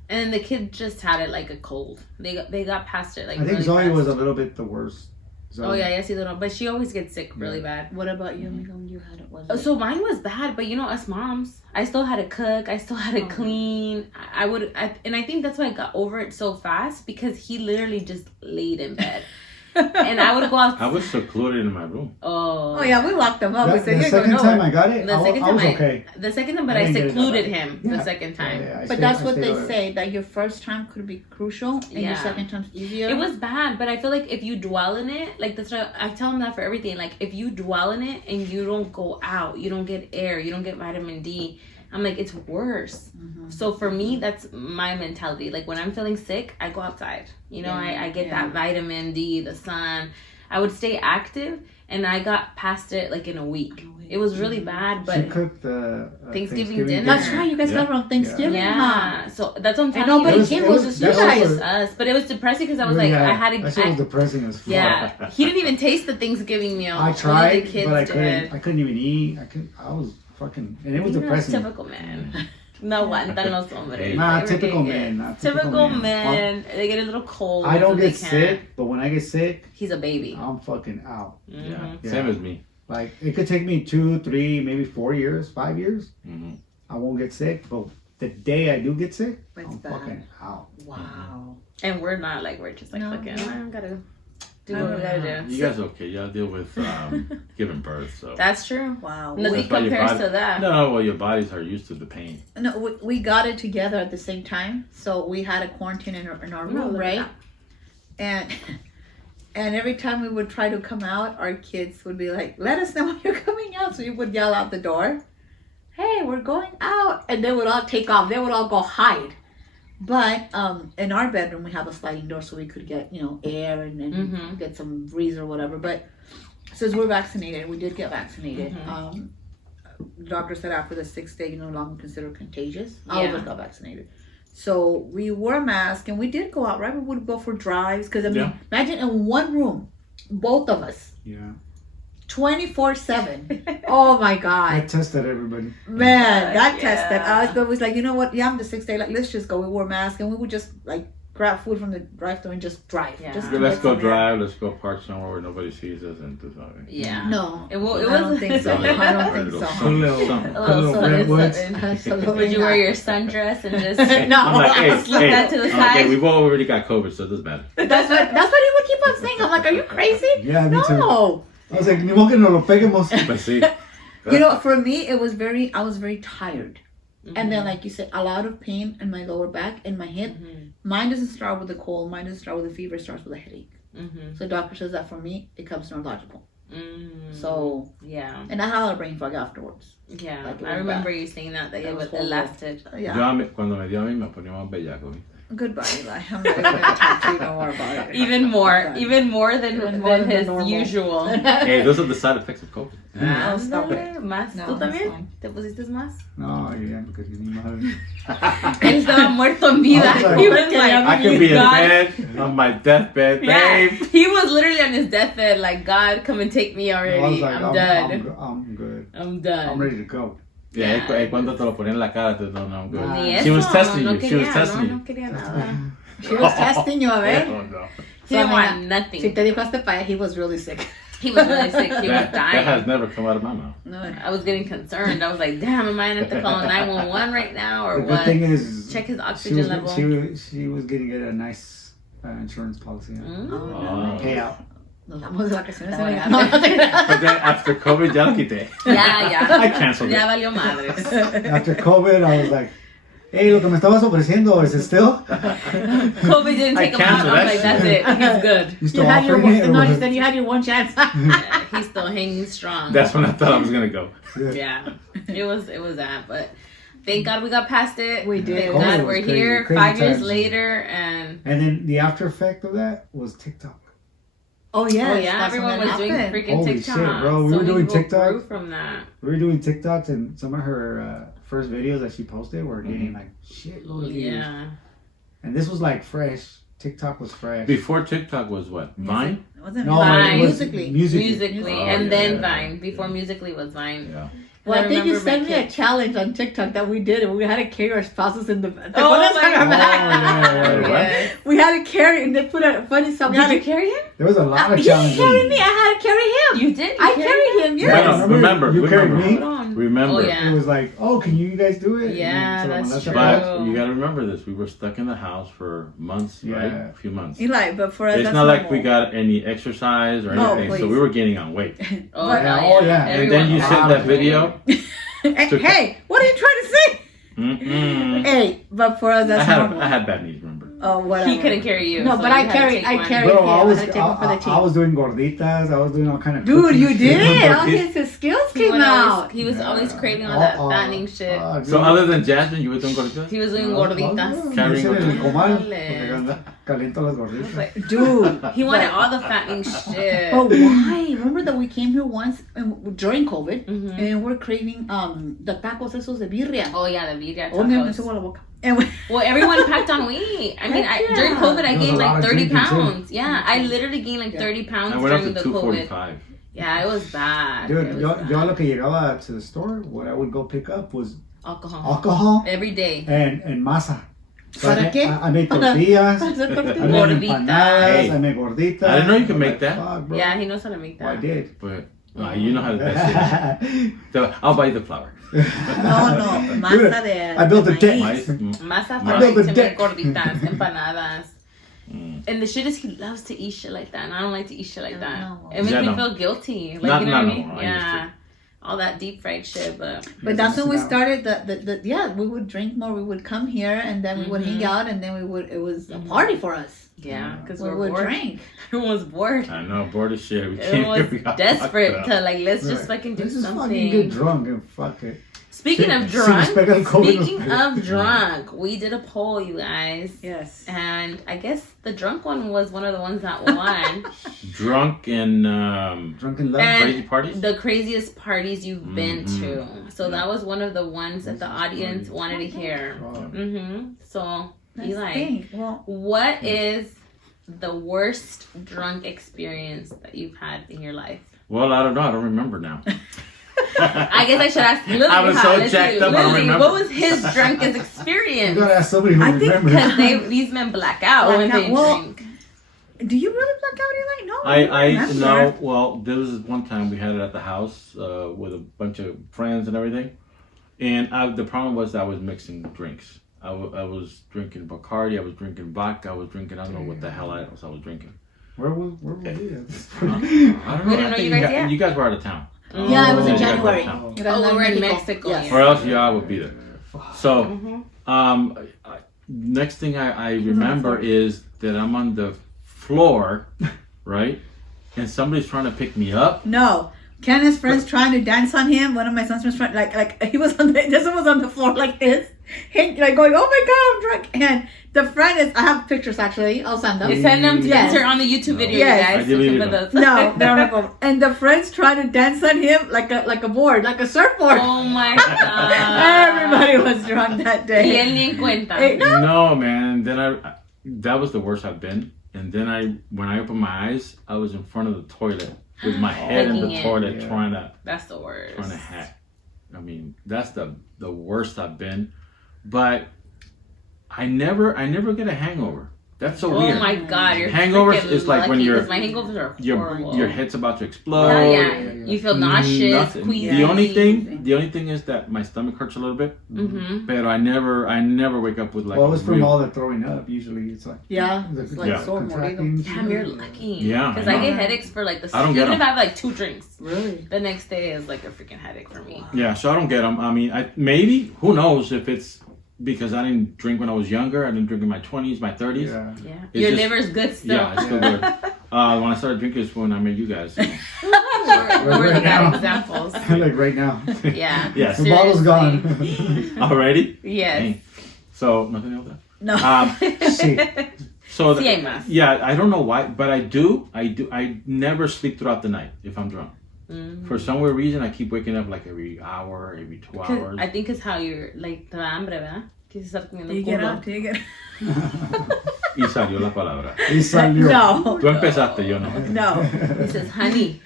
And the kid just had it like a cold. They got past it like I think really Zoe fast. was a little bit the worst. Zoe. Oh yeah, yes, you don't. But she always gets sick really bad. What about you, amigo? When you had it, was it? So mine was bad, but you know, us moms, I still had to cook. I still had to Oh. clean. And I think that's why I got over it so fast because he literally just laid in bed, and I would go out. I was secluded in my room. Oh yeah, we locked them up. We The said, "Here, go second time I got it, The I second was time okay. The second time, but I I didn't get it that secluded bad. him Yeah. the second time. Yeah, I But stayed- that's I what stayed they over. say, that your first time could be crucial and your Yeah. second time's easier. It was bad, but I feel like if you dwell in it, like that's what I tell them that for everything. Like if you dwell in it and you don't go out, you don't get air, you don't get vitamin D. I'm like, it's worse. Mhm. So for me, that's my mentality. Like when I'm feeling sick, I go outside. You know, Yeah, I get yeah. that vitamin D, the sun. I would stay active, and I got past it like in a week. It was really bad, She but cooked the Thanksgiving dinner. That's right, you guys Yeah. got it on Thanksgiving, huh? yeah. So that's what I'm And telling nobody you. came, it was was- just you that guys. was- Us, but it was depressing because I was like, I had to. That shit was depressing as fuck. Yeah, he didn't even taste the Thanksgiving meal. I Only tried, the kids but I did. couldn't even eat. I was fucking, and it was You know, depressing. typical man. No aguantan los hombres. Nah, They typical get- man. Nah, Typical men. They get a little cold. I don't so they get can't. sick, but when I get sick, He's a baby. I'm fucking out. Mhm. Yeah. Same as me. Like it could take me 2, 3, maybe 4 years, 5 years. Hmm. I won't get sick, but the day I do get sick, It's I'm bad. fucking out. Wow. And we're not like, we're just like, No. fucking, I gotta do what we gotta do. You guys okay? Y'all deal with giving birth, so. That's true. Wow. Nothing That's why your compares body- to that. No, well, your bodies are used to the pain. No, we got it together at the same time. So we had a quarantine in our No, room, look at right? that. And and every time we would try to come out, our kids would be like, "Let us know when you're coming out." So we would yell out the door, "Hey, we're going out!" And they would all take off. They would all go hide. But in our bedroom, we have a sliding door, so we could get air and Mhm. get some breeze or whatever. But since we're vaccinated, we did get vaccinated. Mhm. The doctor said after the 6th day, you're no longer considered contagious. All of Yeah. us got vaccinated. So we wore a mask and we did go out, right? We would go for drives because, I mean, Yeah. imagine in one room, both of us, Yeah. 24/7. Oh my I God. tested everybody. Man, that Yeah. tested us. But it was like, you know what? Yeah, I'm the 6th day. Like, let's just go. We wore masks and we would just like grab food from the drive-thru and just drive. Yeah. Just Let's get go some air. drive. Let's go park somewhere where nobody sees us and do something. Yeah. No. It I was. don't think so. I don't think so. Some- A little, some- a little something, redwoods. something. Absolutely Would you wear not. your sundress and just No. I'm like, hey, slip hey, that to the okay, side? we've already got COVID, so it doesn't matter. That's what he would keep on saying. I'm like, are you crazy? Yeah, me too. No. I was like, ni modo que nos lo peguemos. But see, You know, for me, I was very tired. Mm-hmm. And then, like you said, a lot of pain in my lower back and my hip. Mhm. Mine doesn't start with a cold. Mine doesn't start with a fever. It starts with a headache. Mhm. So doctor says that for me, it comes neurological. Mm. So, yeah, and I had a brain fog afterwards. yeah. Like, it I was remember bad. you saying that It it was was horrible. lasted. Yeah. cuando me dio a mí me ponía más bellaco. Goodbye, Eli. I'm not even going to talk to you no more about it. Even more Okay. even more than Even more than his normal. usual. Hey, those are the side effects of COVID. No, stop it. ¿Más? No, ¿Tú it's también? fine. ¿Te pusiste más? No, yeah, because ni madre. Él estaba muerto en vida. I was like, He was like, I could be in God. bed on my deathbed, Yeah, babe. he was literally on his deathbed, like, God, come and take me I was already. like, I'm done. I'm good. I'm done. I'm ready to go. Yeah, cuando te lo ponía en la cara, te no, I'm good. Ni She was eso, testing no you. She was quería, testing you. no quería nada. She was testing you, a ver. Oh, no. He didn't So, want mira, nothing. Si te dijo este para allá, he was really sick. He was really sick. He was That has dying. never come out of my mouth. No. I was getting concerned. I was like, damn, am I going to have to call 911 right now or The good what? thing is, Check his she oxygen was, level. she was getting a nice insurance policy. Mm. Oh. Payout. Nos vamos de vacaciones. Está amiga. bueno. No, no te But then after COVID, ya lo quité. Ya. I canceled Ya it. valió madres. After COVID, I was like, hey, lo que me estabas ofreciendo, is it still? COVID didn't I take him out. canceled I was that like, that's shit. it. He's good. You You still had your offering it? one, or no, was she it- said you had your one chance. Yeah, he's still hanging strong. That's when I thought I was gonna go. Yeah, it was that, but thank God we got past it. We did. Thank COVID God was we're crazy, here crazy 5 years times. later, and And then the after effect of that was TikTok. Oh, yes, oh yeah, that's when everyone that was doing happened. freaking Holy TikTok. shit, bro. We So were many doing people TikTok. grew from that. We were doing TikToks, and some of her first videos that she posted were getting like shitload of views. Yeah, And this was like fresh. TikTok was fresh. Before TikTok was what? Vine? Wasn't No, Vine. it was Musically. Musically, Oh, and yeah, then yeah. Vine. Before Musically was Vine. Yeah. Well, I think you remember my sent me a kids- challenge on TikTok that we did, and we had to carry our spouses in the. Oh my God! God. Yes. We had to carry, and they put a funny song. Did you carry him? There was a lot of He didn't challenges. carry me. I had to carry him. You did. I carried him. Yes. Well, remember, you carried remember. me. Hold on. Remember. Oh It yeah. was like, oh, can you guys do it? Yeah, And that's that's true. But you gotta remember this. We were stuck in the house for months, right? Yeah. A few months. Eli, but for us, It's that's not like we normal. got any exercise or Oh, anything, so please. we were gaining on weight. Oh But- yeah. Oh, yeah. And then you Everyone- sent that video. Hey, what are you trying to say? Mm-mm. Hey, but for us, that's normal. I had bad knees, remember? Oh, whatever. He couldn't carry you. No, so but you I had to carried. take I one. carried Bro, him. I I was, had to take one for the team. I was doing gorditas. I was doing all kind of Dude, cooking you shit. did. All Gorditas. his skills He came would out. always, he was always craving all that fattening shit. So other than Jasmine, you were doing gorditas? He was doing gorditas. Carrying Carrying el comal. Dale. Caliento las I was gorditas. like, Dude. he wanted all the fattening shit. But why? Remember that we came here once during COVID, Mhm. and we're craving the tacos esos de birria. Oh yeah, the birria Oh, me tacos. hizo agua la boca. And we, Well, everyone packed on weight. I mean, Heck during yeah. COVID, I There was gained a lot like of 30 drinking, too. pounds. Yeah, I literally gained like 30 pounds I went up during to the COVID. 245. Yeah, it was bad. Dude, It was yo bad. lo que llegaba to the store, what I would go pick up was Alcohol. alcohol Every day. and masa. So ¿Para qué? I made tortillas. I Hacer made tortillas. Gorditas. empanadas. Hey. I made gorditas. I didn't know you could I'm make like, that. Fuck, bro. Yeah, he knows how to make Well, I that. did. But you know how to that shit. So I'll buy you the flour. No, masa de. I built a de tent. maíz. Mice? Masa I for built to a make deck. gorditas, empanadas. Mm. And the shit is he loves to eat shit like that, and I don't like to eat shit like that. No. It makes Yeah, me no. feel guilty. Like Not- you know what I not mean? no more. I used Yeah. All that deep fried shit, but But that's when we Now. started the yeah, we would drink more, we would come here, and then we would hang out, and then it was a party for us. yeah, because We we're would bored. drink. Everyone was bored. I know, bored as shit. We came Everyone here, we was got desperate fucked to up. like let's just Right. fucking do Let's just fucking something. get drunk and fuck it. Speaking of Sin drunk, esperar el COVID nos speaking pega. of drunk, we did a poll, you guys, Yes. and I guess the drunk one was one of the ones that won. Drunk and Drunken love. And- crazy parties? The craziest parties you've been Mhm. to. So that was one of the ones that the audience wanted to hear. Fuck. So, Let's Eli, think. Well, what is the worst drunk experience that you've had in your life? Well, I don't know. I don't remember now. I guess I should ask Lily. I was how. so Let's jacked see. up, I don't Lily, remember. what was his drunkest You experience? gotta ask somebody who I think remembers. Because these men black out when Black they out. Well, drink. do you really black out, Eli? No. I don't remember. no. Well, there was this one time we had it at the house with a bunch of friends and everything, and the problem was I was mixing drinks. I was drinking Bacardi. I was drinking vodka. I was drinking. I don't know what the hell else I was drinking. Where was we at? I don't We know. didn't I know think you guys yet. you guys were out of town, Yeah, it was in Oh. January. Oh. You guys Oh, know we were in Mexico, Yes. or else y'all would be there. So. Mhm. Next thing I remember is that I'm on the floor, right? And somebody's trying to pick me up. No. Ken and his friends trying to dance on him. One of my son's friends, like he was on this one was on the floor like this. like going, oh my god, I'm drunk. And the friend is, I have pictures actually. I'll send them. You send them to Yes. enter on the YouTube video, Yes. you I guys. deleted Look them. at those. No, they're not going. And the friends try to dance on him like a board, like a surfboard. Oh my god. Everybody was drunk that Y day. él ni en cuenta. Hey, no. No, man. Then that was the worst I've been. And then when I opened my eyes, I was in front of the toilet with my head in Looking the in. toilet Yeah. trying to That's the worst. hack. I mean, that's the worst I've been. But I never get a hangover. That's so Oh weird. my god, you're Hangovers freaking is like when lucky, you're- 'cause my hangovers are horrible. Your head's about to explode. Oh yeah. yeah. You feel nauseous, Nothing. queasy. The only thing is that my stomach hurts a little bit. Mm-hmm. But I never wake up with like. Well, it was from real- all the throwing up. Usually, it's like Yeah, the- it's like Yeah. sore contracting. Damn, you're lucky. Yeah, Because I I know. get headaches for like the I don't get even if them. I have like 2 drinks. Really? The next day is like a freaking headache for me. Yeah, so I don't get them. I mean, maybe who knows if it's because I didn't drink when I was younger. I didn't drink in my 20s, my 30s. Yeah. Yeah. It's Your just- liver's good still. Yeah, it's still good. When I started drinking is when I met you guys. We're the bad examples. Like right now. Yeah. Yes. The bottle's gone. Already? Yes. Dang. So nothing else. No. Sí. So Sí hay más. yeah, I don't know why, but I never sleep throughout the night if I'm drunk. Mm. For some weird reason, I keep waking up like every hour, every 2 hours. I think it's how you're like te da hambre, ¿verdad? Quieres estar comiendo Do you get culo. up? Do you get Y salió la palabra. Y salió. No. Tú empezaste, yo no. No. It says honey.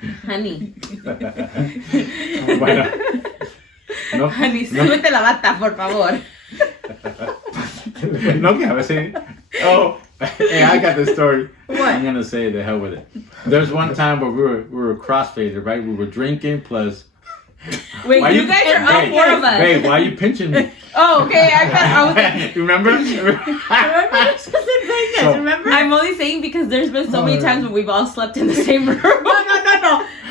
Bueno. No, Honey, no, súbete la bata, por favor. no, que a veces. Oh, hey, I got this story. What? I'm gonna say the hell with it. There's one time where we were crossfaded, right? We were drinking plus. Wait, Why you guys are all hey, 4 of us. Hey, why are you pinching me? Oh, okay. I was like, Remember? So- Remember? I'm only saying because there's been so many times when we've all slept in the same room.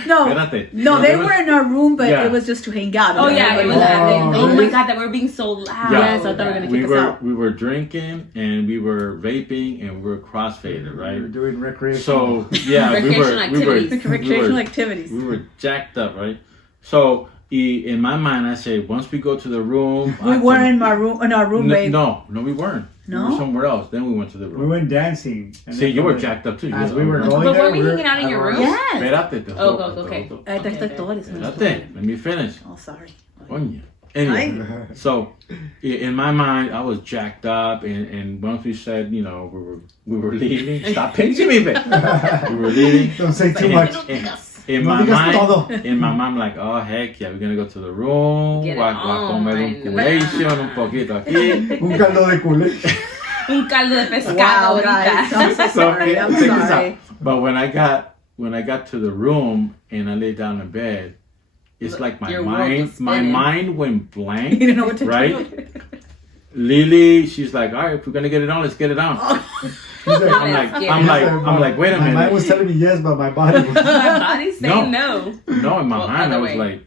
No. Espérate. No, they were in our room, but Yeah. it was just to hang out. Oh yeah, it was Oh. that thing. Oh Oh. my god, that we're being so loud. Yeah. Yes, I thought we were gonna kick us out. We were drinking and we were vaping and we were crossfaded, We were right? doing recreation. So yeah, Recreational activities. Recreational activities. we were jacked up, right? So in my mind, I say once we go to the room, We were in our room, babe. No, we weren't. No? We were somewhere else. Then we went to the we room. went dancing. And See, then you were from jacked up too. As You we were know. going But there, were we we were hanging out in your at room? our- Yes. Espérate, te Oh, juro, te okay. juro. Esta es toda la historia. Espérate, let me finish. Oh, sorry. Coño. Anyway, so in my mind, I was jacked up, and once we said, you know, we were leaving. Stop pinching me, babe. We were leaving. Don't say too And- much. and- Yes. In No my digas mind, todo. I'm like, oh heck yeah, we're gonna go to the room, Get it voy a comer on, un man. culation, un poquito aquí. Un caldo de culé. Un caldo de pescado Wow, guys. I'm ahorita. so sorry. I'm check this sorry. out. But when I got to the room and I lay down in bed, it's like my Your world was mind spinning. went You blank. didn't know what to Right? do. Lily, she's like, all right, if we're gonna get it on, let's get it on. He's like, I'm like, wait a My mind minute. was telling me yes, but my body was. My body's saying no. No, in my Well, mind, I other was way. like,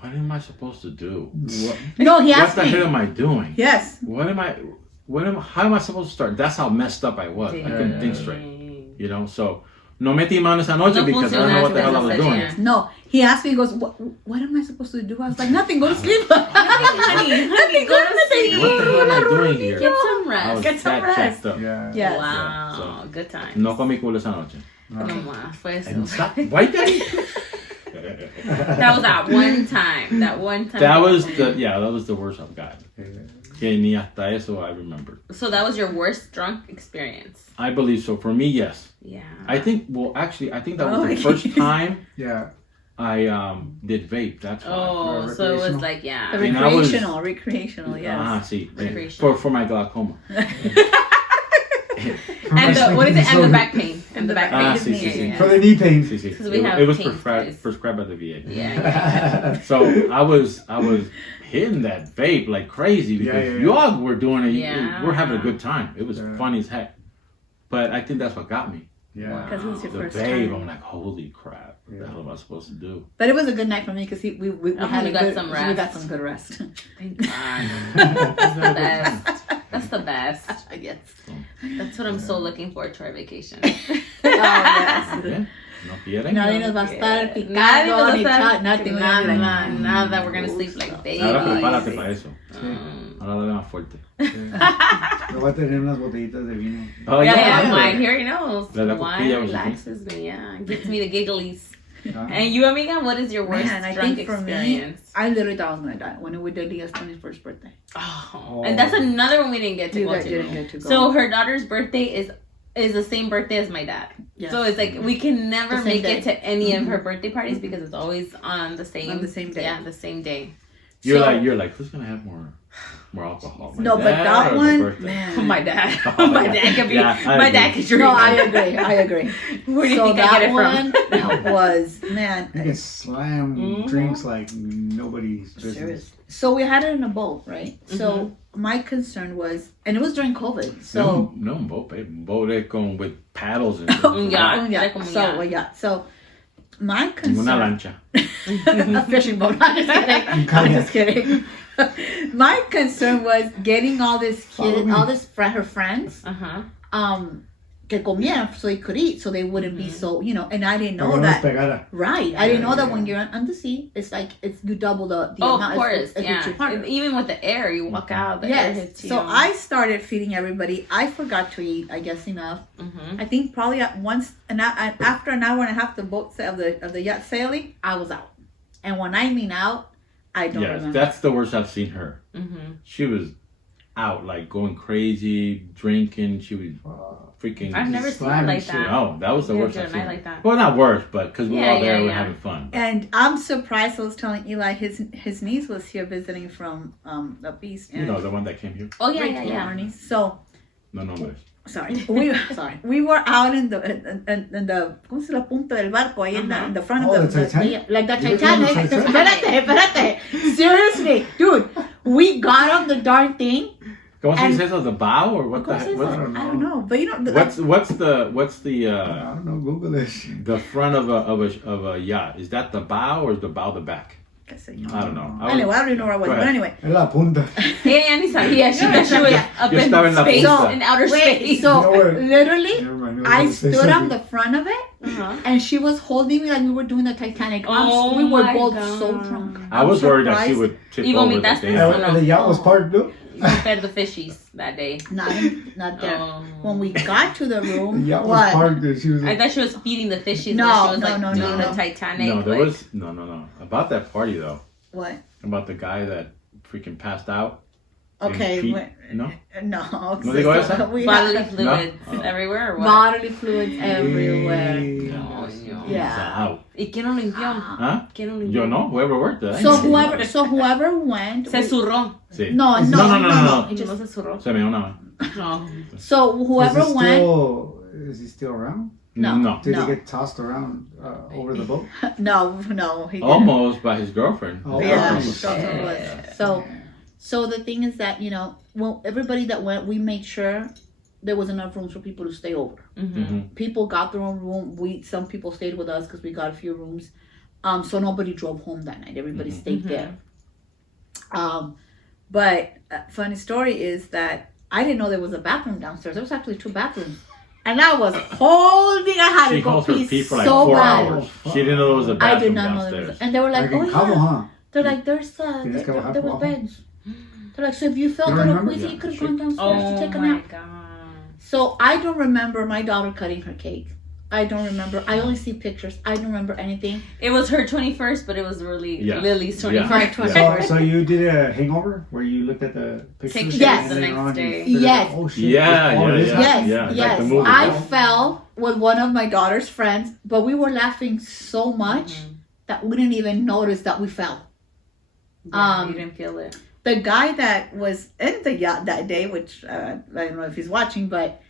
what am I supposed to do? What, No, he what asked the me. hell am I doing? Yes. How am I supposed to start? That's how messed up I was. I couldn't think straight. You know, so no metí mano esa noche No because I don't know what the hell I was funciona doing. esa señal. No, he asked me. He goes, "What am I supposed to do?" I was like, "Nothing. Go to sleep." honey, go to sleep. What the hell am I doing here? Get some I rest. was Get some that rest. jacked up. Yeah. Yes. Wow, So, good times. No comí culo esa noche. No más, fue eso. And stop. Why did That was that one time. That was the worst I've got. Que ni hasta eso I remember. So that was your worst drunk experience. I believe so. For me, yes. Yeah. I think that was Oh, the first time Yeah. I did vape. That's why. Oh, so it was Recreational. like, yeah. And I was- Recreational, yes. See. Recreational. For my glaucoma. And the, what is it? And the back pain. And the back pain. Ah, sí, sí, sí. For the knee pain. Sí, sí. Because we have It was pain sprays. prescribed by the VA. Yeah. So I was hitting that vape like crazy because Yeah. you all were doing it. Yeah. We're having a good time. It was Yeah. funny as heck. But I think that's what got me. Yeah. Because it was your The first vape, time. I'm like, holy crap. What the Yeah. hell am I supposed to do? But it was a good night for me because we Oh, had you a got good, some We rest. got some good rest. Thank God. That's the best. That's the best. I guess. That's what I'm so looking forward to our vacation. Oh, yes. Yeah. No quieren. Nadie nos va a estar Nadie picando nos ni va a estar- nothing. We're Nada, gonna be nada, like, nada. We're gonna sleep like babies. Ahora prepárate para eso. Mm. Ahora dale más fuerte. Yo voy a tener unas botellitas de vino. Oh, Yeah, mine here, you know. La Wine copilla, relaxes me, yeah. Gets me the gigglies. Ah. And you, amiga, what is your worst Man, I drunk think for me, experience? I literally thought I was gonna die when we did Leah's 21st birthday. Oh, and that's another one we didn't get to You go guys to. didn't get to go. So her daughter's birthday is the same birthday as my dad. Yes. So it's like we can never The same make day. it to any of her birthday parties because it's always on the same day. Yeah, the same day. You're So- like, who's gonna have more alcohol? My No, but dad that or the one, birthday? man. My dad. Oh, my yeah. dad could be. Yeah, I my agree. dad could drink. No, I agree. Where do you So think I get that it from? one was, man. You can slam Mhm. drinks like nobody's business. Serious. So we had it in a boat, right? So my concern was, and it was during COVID. So No boat, babe. Boat with paddles and Un yacht. yeah. Era como un So yacht. yeah. So my Una concern. lancha. A fishing boat. I'm just kidding. I'm just kidding. My concern was getting all this Follow me. her friends, Uh-huh. que comieran so they could eat, so they wouldn't be so, and I didn't know Para que no that. nos pegara. Right. I didn't know that Yeah. when you're on the sea, it's like you double the Oh, amount. of course, It hits you yeah. harder. Even with the air, you walk out, the air Yes. hits you. So I started feeding everybody. I forgot to eat, I guess, enough. Mhm. I think probably at once, after an hour and a half the boat of the yacht sailing, I was out. And when I mean out, I don't Yes, remember. that's the worst I've seen her. Mhm. She was out, like going crazy, drinking. She was freaking. I've never seen her slamming like shit. that. Oh, that was the Yeah, worst good I've seen. night like that. Well, not worse, but because we were Yeah, all there, yeah, we were yeah. having fun. And I'm surprised. I was telling Eli his niece was here visiting from up east. You know, the one that came here. Oh yeah, Rachel, yeah, yeah. our niece. So No nombres. we were out in the ¿cómo se la punta del barco ahí in the front Oh, of the Titanic? like the You were doing the Titanic. Espérate. Seriously, dude, we got on the darn thing. ¿Cómo se And- dice eso? The bow or what the ¿Cómo se heck? dice? I don't know. I don't know, but What's the I don't know. Google this. the front of a yacht? Is that the bow or is the bow the back? I don't know. Anyway, I don't even know where I was, Go but ahead. anyway. Es la punta. Ella ni sabía. She thought she was up Yo in estaba en la space, punta. in outer Wait, space. so You know what? literally, Never mind, I was gonna say stood on something. the front of it, Uh-huh. and she was holding me like we were doing the Titanic. Oh We were my both God. so drunk. I was I'm worried that she surprised. would tip Y over the vomitaste thing. eso. And the yacht was parked, no? You fed the fishies that day. Not there. Oh. When we got to the The room, yacht was what? parked and she was I like, thought she was feeding the fishies. No, when she was no, like no, doing no. the Titanic. No, there like, was no. About that party though. What? About the guy that freaking passed out. Okay. Pete- wait, no? No. No digo esa? We bodily had fluids No? Oh. everywhere or what? bodily fluids everywhere. "Hey." No. Yeah. He's out. ¿Y quién lo limpió? Huh? ¿Quién lo limpió? Yo no. Whoever worked there. So whoever went. Se zurró. Sí. No. No. It No just- se zurró. Se me una. No. So whoever went. Is he still around? No. Did he get tossed around over the boat? No. He didn't. Almost by his girlfriend. Oh, Yeah. almost. Girlfriend was. So the thing is that well, everybody that went, we made sure there was enough rooms for people to stay over. Mm-hmm. People got their own room. Some people stayed with us because we got a few rooms. So nobody drove home that night. Everybody stayed there. But funny story is that I didn't know there was a bathroom downstairs. There was actually 2 bathrooms. And I was holding. I had She to go holds her pee pee for like so 4 bad. hours. She didn't know there was a I bathroom did not know there downstairs. was. And they were like, Like in Cabo, huh? They're like, there's Tienes que bajar there por was abajo. beds. They're like, so if you felt You a little remember? queasy, Yeah, you could have sure. gone downstairs to Oh take a my nap. god. So I don't remember my daughter cutting her cake. I don't remember. I only see pictures. I don't remember anything. It was her 21st, but it was really Yeah. Lily's Yeah. 21st. So you did a hangover where you looked at the pictures? Pictures Yes. the and next later on you day. figured Yes. out, oh, shit, Yeah, all yeah, this yeah. happened. Yes, like yes. the movie, I right? fell with one of my daughter's friends, but we were laughing so much that we didn't even notice that we fell. Yeah, you didn't feel it. The guy that was in the yacht that day, which I don't know if he's watching, but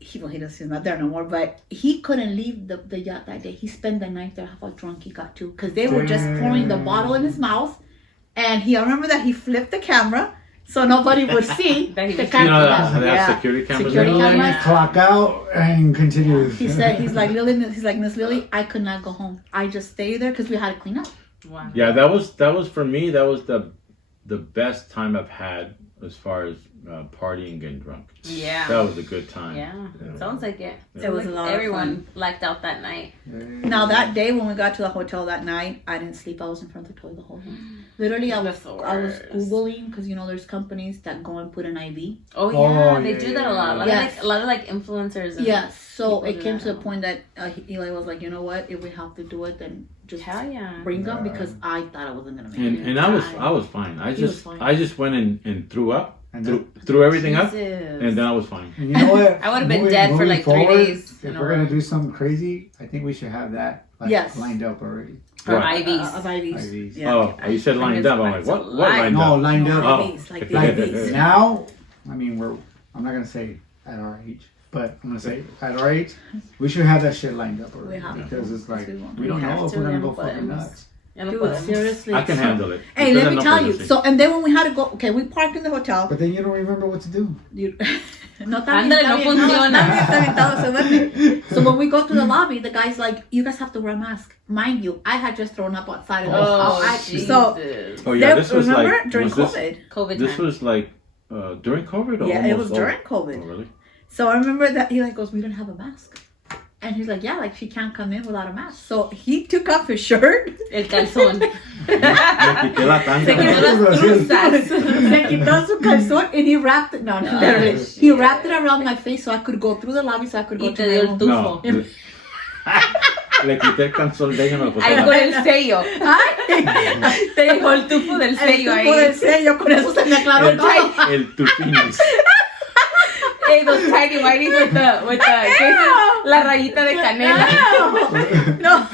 he's not there no more, but he couldn't leave the yacht that day. He spent the night there. How drunk he got too, because they were just pouring the bottle in his mouth, and I remember that he flipped the camera so nobody would see That he the was- You know camera. that they have Yeah. security cameras. Security everywhere? cameras. Clock out and continue. He said, he's like Miss Lily, I could not go home. I just stayed there because we had to clean up. Wow. Yeah, that was for me. That was the best time I've had as far as partying and getting drunk. Yeah. That was a good time. Yeah. Yeah. Sounds like it. It was a lot of Everyone fun. blacked out that night. Now that day when we got to the hotel that night, I didn't sleep. I was in front of the toilet the whole time. Literally, I was That's the Googling because there's companies that go and put an IV. Oh yeah, Oh, they yeah, do that a yeah, lot. yeah. A lot of like influencers. And Yes. So people it do came that to the now. point that Eli was like, you know what? If we have to do it, then just Hell yeah. bring them Yeah. because I thought I wasn't gonna make it. And I was fine. He was fine. I just went and threw up, And threw everything up, Jesus. and then I was fine. And you know what? I would've been Moving- dead for moving like 3 days If in a we're row. gonna do something crazy, I think we should have that Yes. lined up already. Or What? IVs. Of IVs. IVs. Yeah. Oh, you said lined up. I'm like, what lined No, up? lined No, up. IVs, like the Like IVs. now, I mean, I'm not gonna say at our age, but I'm gonna say at our age, we should have that shit lined up already. We have to. Because it's like, We want- we don't we have know if to, we're gonna yeah, go but- fucking nuts. Ya no Dude, podemos. seriously. I can handle it. Hey, Because let I'm me not tell you. pregnancy. So, and then when we had to go, okay, we parked in the hotel. But then you don't remember what to do. You, no, está bien, Ándale, está no bien, funciona. está bien, todo se duerme. So when we go to the lobby, the guy's like, you guys have to wear a mask. Mind you, I had just thrown up outside of the Oh, house. Jesus. So, Oh yeah, this was remember like during was this, COVID? COVID this time. was like during COVID or Yeah, it was almost during over? COVID. Oh really? So I remember that he like goes, we don't have a mask. And he's like, yeah, like she can't come in without a mask. So he took off his shirt, El calzón. Le quité la Se tanga. quitó las truzas. se quitó su calzón, and he wrapped it. No, Oh, literally, shit. he wrapped it around my face so I could go through the lobby, so I could go Y to te my dio el room. tufo. No. Le quité el calzón de ella, me lo puse Ahí la- con el sello. Ay, Te dejó el tufo del sello el ahí. tubo del sello, con eso se me aclaró el, todo. el tufinis. Hey, those tiny whiteys with the ¿qué es? La rayita de canela. No.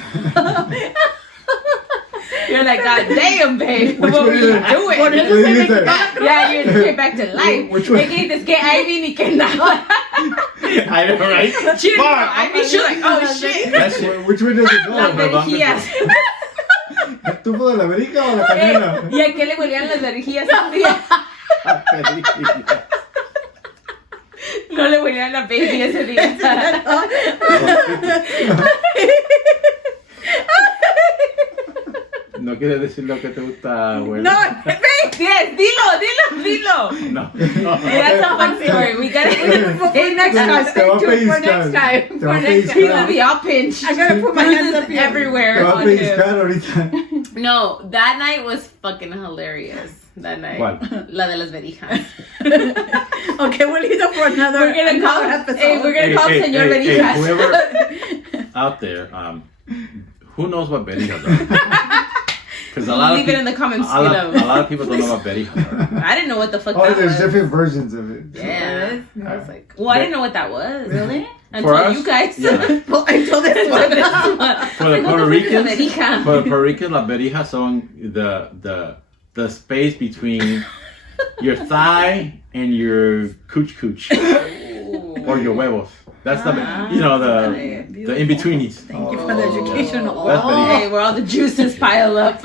You're like, God damn, babe. Which What one were is you it? doing? Por eso se me quitó la cruz. Yeah, you came back to life. Which one? Es que dices que Ivy ni que nada. I know, right? Cheers, Fuck. Ivy, she's like, oh shit. That's which way does it go? Las verijillas. ¿El tufo de la verica o la canela? ¿Y a qué le huelían las verijillas un día? No le huelían la baby ese día. No quieres decir lo que te gusta, güey. No, Yes, dilo. No. That's a fun story. We gotta Hey, next time. Stay Te va a tuned for pellizcar. next time. Te va a For next pellizcar. He's time. gonna be all pinched. I gotta put my hands up Bruises here. everywhere Te va a on him. pellizcar ahorita. No, that night was fucking hilarious. That night. ¿Cuál? La de las verijas. Okay, we'll leave it for another, We're gonna call another episode. Hey, we're gonna call Señor Verijas. Whoever out there, who knows what berijas are? Because a lot Leave it in the comments a below. lot of people don't know what berijas are. I didn't know what the fuck Oh, that there's was. different versions of it. Yeah. I was like, well, I didn't know what that was. Really? Until For us, you guys. yeah. Well, until this Until one. this one. For the Like, Puerto what the fuck is a Ricans, verija? for the Puerto Ricans, las berijas son the space between your thigh and your cooch or your huevos. That's the in betweenies. Thank you for the education. That's very Okay, where all the juices pile up.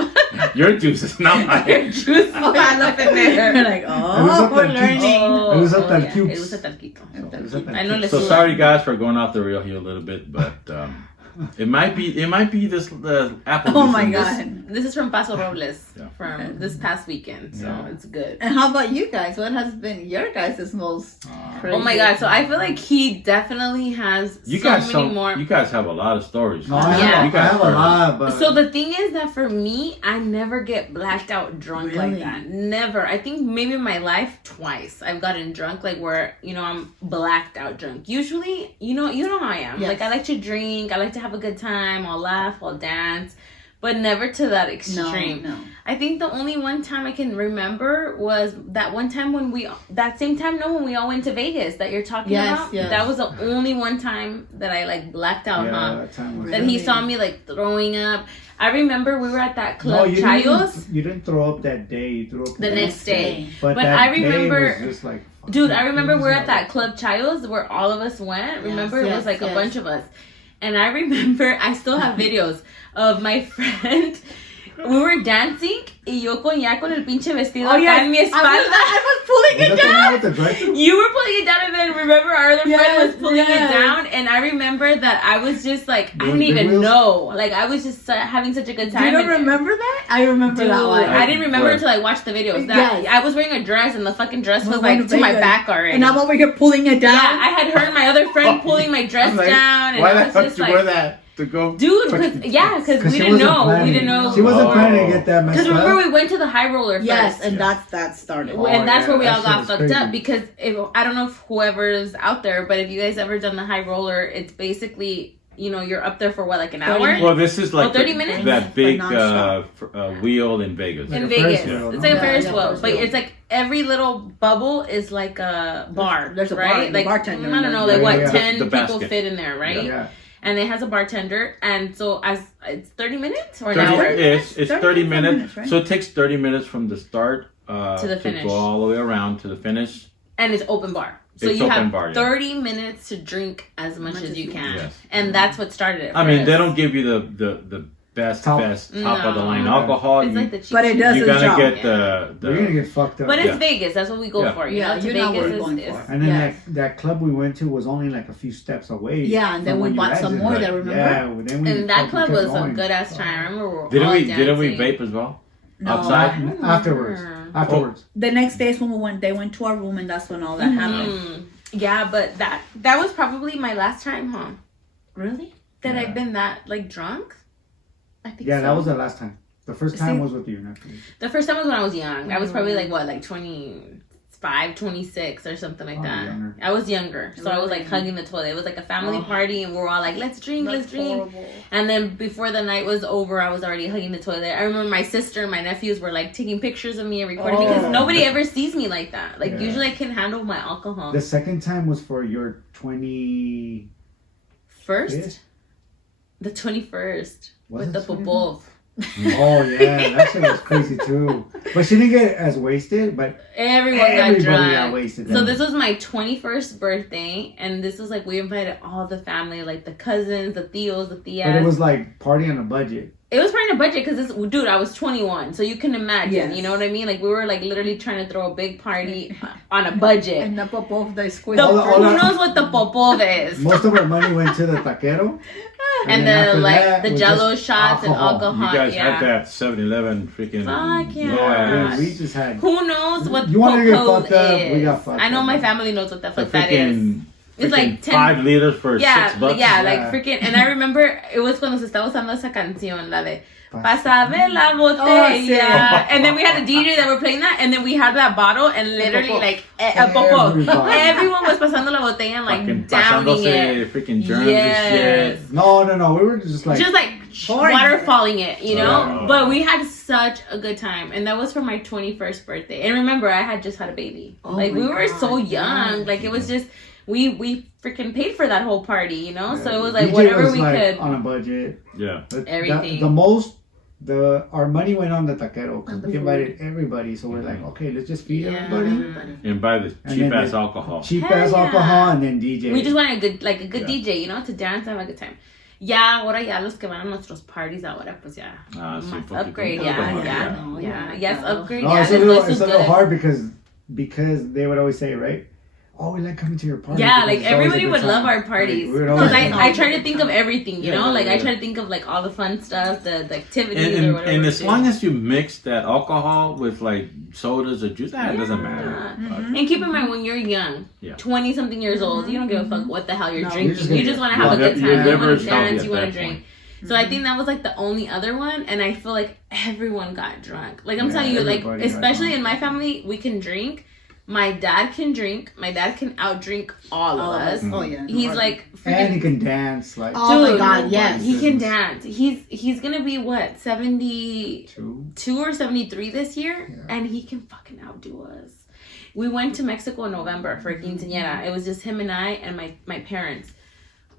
Your juices, not Your mine. juice pile up in You're there. like, It was oh, up we're there, learning. Oh, It was a yeah. talquito. It was a talquito. It was a I know So les sorry guys for going off the rail here a little bit, but it might be this apple. Oh juice my in this. God. This is from Paso Robles Yeah. from this past weekend, so Yeah. it's good. And how about you guys? What has been your guys' most crazy? Oh my God! So I feel like he definitely has You so guys many more. You guys have a lot of stories. No, I Yeah. have, You guys I have a are- lot, but So the thing is that for me, I never get blacked out drunk like Really? that. Never. I think maybe in my life twice I've gotten drunk like where I'm blacked out drunk. Usually, you know how I am. Yes. Like I like to drink. I like to have a good time. I'll laugh. I'll dance. But never to that extreme. No. I think the only one time I can remember was that one time when we all went to Vegas that you're talking Yes, about. yes. That was the only one time that I like blacked out, yeah, huh? that time was That he saw me like throwing up. I remember we were at that No, club you Chayos. you didn't throw up that day. You threw up The next day. But But that I remember- day was just like, Dude, I remember fucking we're at crazy. that club Chayos where all of us went. Remember, it yes, was like yes. a bunch of us. And I remember, I still have videos of my friend we were dancing y yo ya con el pinche vestido Oh, acá yeah. en mi espalda. I was pulling Was it that the one down. with the dress? You were pulling it down, and then remember our other friend was pulling it yes. down, and I remember that I was just like, I Those didn't big even wheels? know. Like, I was just having such a good time. You don't and- remember that? I remember Dude, that one. I didn't remember What? until I watched the videos. That Yes. I was wearing a dress, and the fucking dress We was went like to to my Vegas. back already. And I'm over here pulling it down. Yeah, I had her and my other friend pulling my dress I'm like, down, and why I the was fuck just you like, wear that to go? dude, because we she didn't wasn't know. planning. We didn't know. She wasn't Oh. planning to get that messed Because up. remember, we went to the high roller first. Yes, and that started. And that's where we that all shit got was fucked crazy. up because I don't know if whoever's out there, but if you guys ever done the high roller, it's basically, you're up there for what, like an 30 hour? minutes. Well, this is like 30 minutes? that big But nonstop. wheel in Vegas. Like In a Ferris Vegas. wheel, It's no? like a Yeah, Ferris yeah, wheel. Ferris But wheel. it's like every little bubble is like a bar. There's a bar, right? the Like, bartender I don't know, in like there. what, Yeah, yeah. 10 The people basket. fit in there, right? Yeah. And it has a bartender. And so it's 30 minutes or an 30 hour? it's 30 minutes. minutes, right? So it takes 30 minutes from the start To the finish. go all the way around to the finish. And it's open bar. So It's you open have bar, yeah. 30 minutes to drink as much as you can. Yes. And that's what started it. I mean, for they us. don't give you the best Top. top of the line No. alcohol. It's You, like the cheap But it shit. does you its gotta job. get Yeah. the You're gonna get fucked up. But it's Yeah. Vegas. That's what we go Yeah. for. Yeah, To you're not Vegas worth is, going is for. And then Yes. that club we went to was only like a few steps away. Yeah, and then from we when you bought some exited. more Right. there, remember? Yeah, then we and that fucking club kept was a going. good ass time. I remember we were Didn't all we didn't we dancing. vape as well? No. Outside? Afterwards. Afterwards. The next day is when they went to our room, and that's when all that happened. Mhm. Yeah, but that was probably my last time, huh? Really? That Yeah. I've been that like drunk. I think Yeah, so. that was the last time. The first time See- was with you, not me. The first time was when I was young. I was probably like what, like 25, 26 or something like Oh, that. younger. I was younger. So I was like Really? hugging the toilet. It was like a family Oh. party and we were all like, let's drink, let's drink. horrible. And then before the night was over, I was already hugging the toilet. I remember my sister and my nephews were like taking pictures of me and recording because Oh. nobody ever sees me like that. Like Yeah. usually I can handle my alcohol. The second time was for your 20. First? The 21st. Was with it the 21st? Popov. Oh yeah, that shit was crazy too. But she didn't get as wasted, but Everyone got everybody drunk. got wasted. So then. this was my 21st birthday, and this was like we invited all the family, like the cousins, the tios, the tias. But it was like party on a budget. It was part of the budget because dude, I was 21, so you can imagine. Yes. You know what I mean? Like we were like literally trying to throw a big party on a budget. And the Popov, the squid. The, All who that- knows what the Popov is? Most of our money went to the taquero. And then the after like that the was Jello just shots and alcohol. alcohol. You guys yeah. had that 7-Eleven freaking Fuck yeah. low Yeah, ass. we just had Who knows what You wanna get Popov fucked up? is? We got fucked I know up. my family knows what the The fuck that is. freaking It's like freaking 10 5 liters for Yeah, $6. yeah, Yeah. like freaking. And I remember it was cuando se estaba usando esa canción, la de Pásame la botella. sí. And then we had the DJ that were playing that, and then we had that bottle, and literally like a popo. Everybody. Everyone was pasando la botella and like Fucking downing pasándose it. freaking germs Yes. and shit. No. We were just like Just like pouring waterfalling it, you know? Oh. But we had such a good time. And that was for my 21st birthday. And remember, I had just had a baby. Oh like, my we were so God, young. yeah. Like, it was just, we freaking paid for that whole party, you know? So it was like DJ whatever was we like could. on a budget. Yeah. But Everything. The most. Our money went on the taquero because On the we food. invited everybody, so we're like, okay, let's just feed Yeah. everybody. And buy the And cheap then ass the- alcohol. Cheap Hell ass yeah. alcohol and then DJ. We just wanted a good Yeah. DJ, you know, to dance and have a good time. Ya, ahora ya los que van a nuestros parties ahora, pues ya. Ah, sí, Más poquito. upgrade, Un ya, poco más, ya. no, Yeah, yeah, yes, no. upgrade, No, yeah. it's a this little, place was it's a little good. hard because they would always say, right? Oh, we like coming to your party. Yeah, because like it's always a everybody good would love time. our parties. Like, we would Because always- I try to think of everything, you Yeah, know? Like I yeah. try to think of like all the fun stuff, the activities And, or and, whatever. and we as do. long as you mix that alcohol with like sodas or juice, it doesn't Yeah. matter. And keep in mind when you're young, Yeah. 20 something years old, you don't give a fuck what the hell you're No. drinking. You're just You gonna just get want to have a drunk. good Your time. You liver want is to healthy dance, at you want to that drink. point. So I think that was like the only other one, and I feel like everyone got drunk. Like I'm Yeah, telling you, like everybody got especially drunk. in my family, we can drink. My dad can drink. My dad can outdrink all of us. Oh yeah. He's like And he freaking. can dance like Oh my Dude, God, yes. He can dance. He's gonna be what 72 two. or 73 this year, Yeah. and he can fucking outdo us. We went to Mexico in November for a quinceañera. It was just him and I and my parents.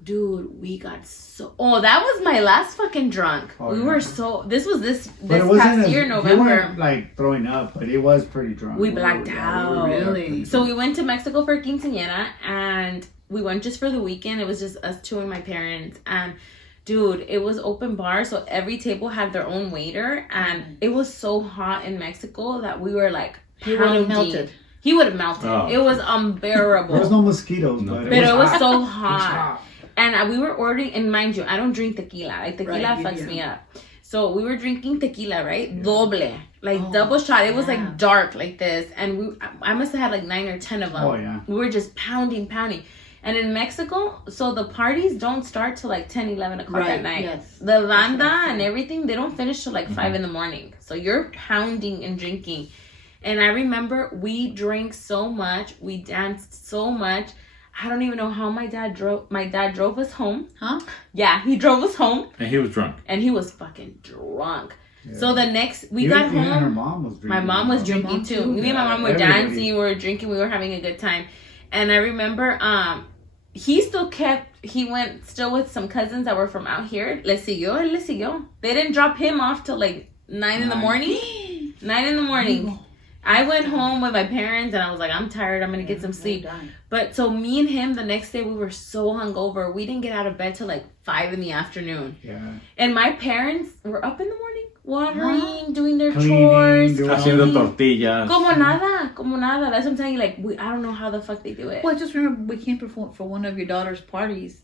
Dude, we got so. Oh, that was my last fucking drunk. Oh, we yeah. were so. This was this But it wasn't past as- year, You November. weren't like throwing up, but it was pretty drunk. We blacked Yeah, out. Really? So we went to Mexico for a quinceañera, and we went just for the weekend. It was just us two and my parents. And Dude, it was open bar, so every table had their own waiter, and it was so hot in Mexico that we were like He would have pounding. melted. He would have melted. Oh. It was unbearable. There was no mosquitoes, No. but But it was so It was hot. And we were ordering, and mind you, I don't drink tequila. Like, tequila Right, fucks yeah. me up. So we were drinking tequila, right? Yeah. Doble. Like, Oh, double shot. It was, yeah. like, dark like this. And I must have had, like, 9 or 10 of them. Oh, yeah. We were just pounding. And in Mexico, so the parties don't start till, like, 10, 11 o'clock at night. Yes. The banda what I'm and saying. everything, they don't finish till, like, 5 in the morning. So you're pounding and drinking. And I remember we drank so much. We danced so much. I don't even know how my dad drove us home. Huh? Yeah, he drove us home, And he was drunk. and he was fucking drunk. Yeah. So the next we Even- got even her home, mom was drinking. my mom was Your drinking mom too. too? Me and my mom were Everybody. dancing, we were drinking, we were having a good time. And I remember he went still with some cousins that were from out here. Le siguió. They didn't drop him off till like 9 in the morning. 9 in the morning. I went home with my parents and I was like, I'm tired, I'm gonna get some sleep. But so me and him the next day, we were so hungover. We didn't get out of bed till like 5 in the afternoon. Yeah. And my parents were up in the morning, watering, doing their Cleaning, chores. doing- Haciendo tortillas. Como nada. That's what I'm telling you. Like, I don't know how the fuck they do it. Well, I just remember we came for one of your daughter's parties.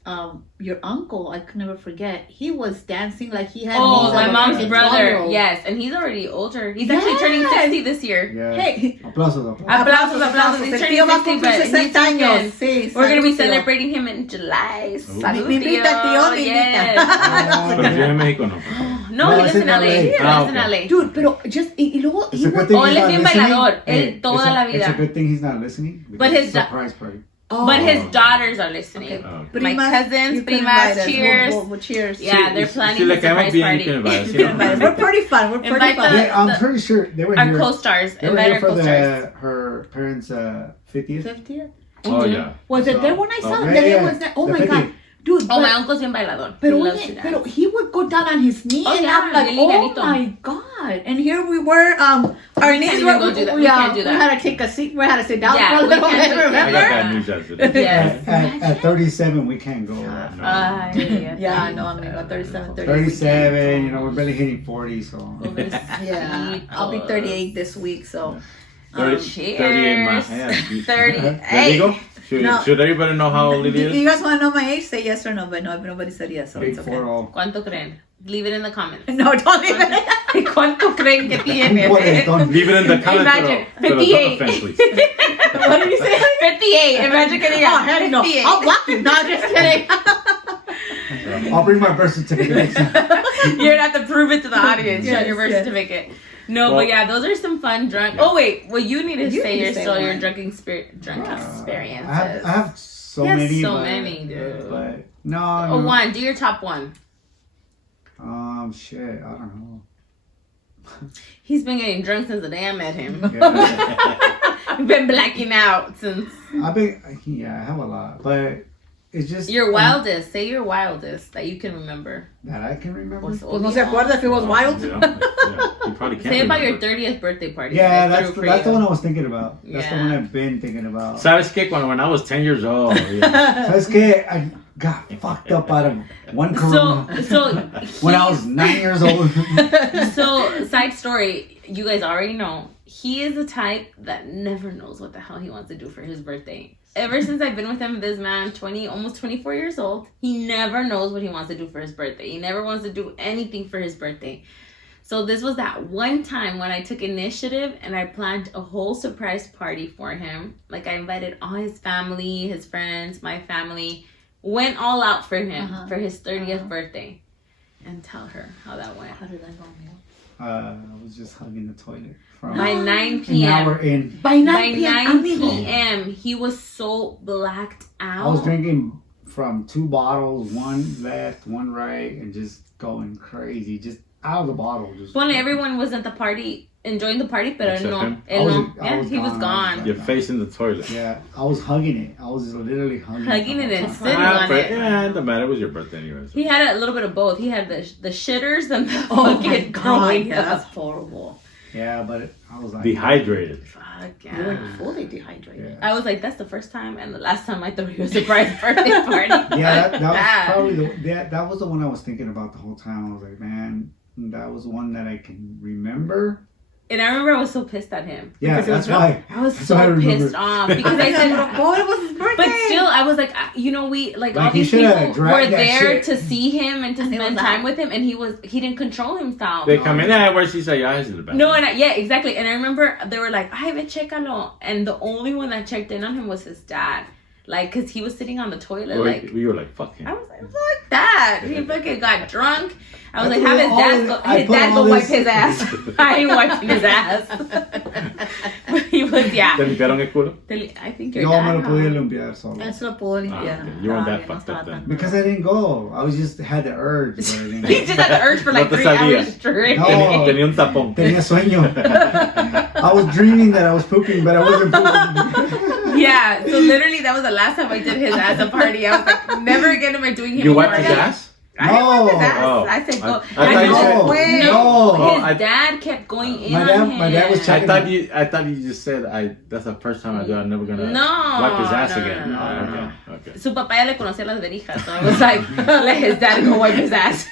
Your uncle, I could never forget. He was dancing like he had. Oh, knees my on mom's his brother. 12-year-old. Yes, and he's already older. He's actually turning Yes. 60 this year. Yeah. Hey. Aplausos. Aplausos. He's El turning tío va a 60, cumplir but he's 60 años. Mexican. Sí, We're going to be salud, tío. celebrating him in July. Salud, Me invita, tío, me Yes. invita. Pero si en México no. No, No, he es lives in en LA. LA. He lives Ah, in okay. LA. Dude, pero just, y luego, It's he a good would, thing Oh, he's él es not bien listening. bailador. Él Hey, toda la vida. It's a good thing he's not listening. But because his it's a da- surprise party. But his daughters are listening. Okay. Oh, My cousins, you can primas, invite us. cheers. We'll cheers. Yeah, they're Si planning le a surprise caemos bien, party. que me vaya, You si can no, invite us. We're pretty fun. We're pretty Invite fun. the- Yeah, I'm pretty sure they were Our here. co-stars. They were Invite here our for co-stars. her parents' 50th. 50th? Oh, yeah. Was it So- there when I saw Oh, it? yeah, Then yeah. it was there. Oh The my 50th. God. Dude, Oh, but, my uncle's bien bailador. pero, He loves oye, to dance. pero he would go down on his knee Oh, and yeah, I'm like, bien oh ligerito. my God. And here we were, our can't knees even were, go do that. We yeah, can't do we that. had to take a seat, we had to sit down Yeah, for a we little can't bit, do- I remember? got bad news yesterday. Yes. At 37, we can't go. Yeah, no, I'm gonna go 37, 36. 37, we're barely hitting 40, so. Yeah, I'll be 38 this week, so. 38 más. Cheers. 30. 38. digo? No. Should everybody know how old it Do you is? guys want to know my age? Say yes or no, but no, nobody said yes, so Big it's okay. 4-0. ¿Cuánto creen? Leave it in the comments. No, don't leave it. ¿Cuánto creen que tiene? Cuarentón. Leave it in the comments, Imagine, pero don't 58. offend, please. What did you say? 58. Imagine que diga Oh, heck no. 58. I'll block you. No, just kidding. I'll bring my birth certificate next time. You're gonna have to prove it to the audience. Show Yes, your birth yes. certificate. No, Well- but yeah, those are some fun drunk. Yeah. Oh wait, well you need to You say need to your say story, your one. drunk experiences. I have so He has many. so but, many, dude. But no. Oh, one. Do your top one. Shit, I don't know. He's been getting drunk since the day I met him. Yeah. He's been blacking out since. I have a lot, but it's just Your wildest. Say your wildest that you can remember. that I can remember. Pues, Pues no se acuerda if it was wild. Yeah. You probably can't Say about your remember. 30th birthday party. Yeah, that I that's threw for the you. one I was thinking about. That's the Yeah. one I've been thinking about. ¿Sabes qué? When I was 10 years old. Yeah. ¿Sabes qué? I got fucked up out of one corona So when I was 9 years old. So, side story, you guys already know, he is the type that never knows what the hell he wants to do for his birthday. Ever since I've been with him, this man, almost 24 years old, he never knows what he wants to do for his birthday. He never wants to do anything for his birthday. So this was that one time when I took initiative and I planned a whole surprise party for him. Like I invited all his family, his friends, my family, went all out for him for his 30th birthday. And tell her how that went. How did that go, amigo? I was just hugging the toilet from By 9 an p.m. hour in. By 9 By p.m. 9 amigo. p.m. he was so blacked out. I was drinking from 2 bottles, one left, one right, and just going crazy, just out of the bottle. Just Well, everyone was at the party, enjoying the party, but Except no, him? he was gone. Your face in the toilet. Yeah, I was hugging it. I was literally hugging Hugging it. it and the whole sitting time. on but it. yeah, it doesn't matter. It was your birthday anyway. So. He had a little bit of both. He had the shitters and the Oh my fucking God, growing yeah, up. that's horrible. Yeah, but I was like Dehydrated. Fuck You're like yeah. fully dehydrated. I was like, that's the first time and the last time I threw you a surprise birthday party. Yeah, that was Bad. probably that was the one I was thinking about the whole time. I was like, man, that was one that I can remember. And I remember I was so pissed at him. Yeah, Because it was that's why. I was That's why I so remember. pissed off because I said, Oh, it was his birthday. but still, I was like, we Like, all he these shoulda people dragged were that there shit. to see him and to And he spend was time out. with him, and he didn't control himself. They come in, where's he say, eyes in the back. No, yeah, exactly. And I remember they were like, "Ay, ve, chécalo," and the only one that checked in on him was his dad, like, cause he was sitting on the toilet, like. We were like, fuck him. I was like, fuck that. He fucking got drunk. I was I like, put have all his this- dad I go put all wipe this- his ass. I ain't wiping his ass. But he was, yeah. ¿Te limpiaron el culo? I think your Yo dad. me lo huh? podía limpiar solo. Eso lo puedo limpiar. okay. You weren't that Todavía no fucked up estaba then. tan- Because I didn't go. I was just had the urge, but I didn't He go. just had the urge for like No te 3 salía. hours straight. No. Tenía un tapón. Tenía sueño. I was dreaming that I was pooping, but I wasn't pooping. Yeah, so literally that was the last time I did his ass a party. I was like, never again am I doing him You a wiped his party. ass? I didn't wipe his No. ass. Oh. I said go. I thought you know, said- wait, No. his Oh, dad kept going in My on dad- him. my dad was I checking- thought you just said that's the first time I do. I'm never gonna No, wipe his ass no, again. no, Oh, no, okay. Su papá ya le conocía las verijas, so I was like, let his dad go wipe his ass.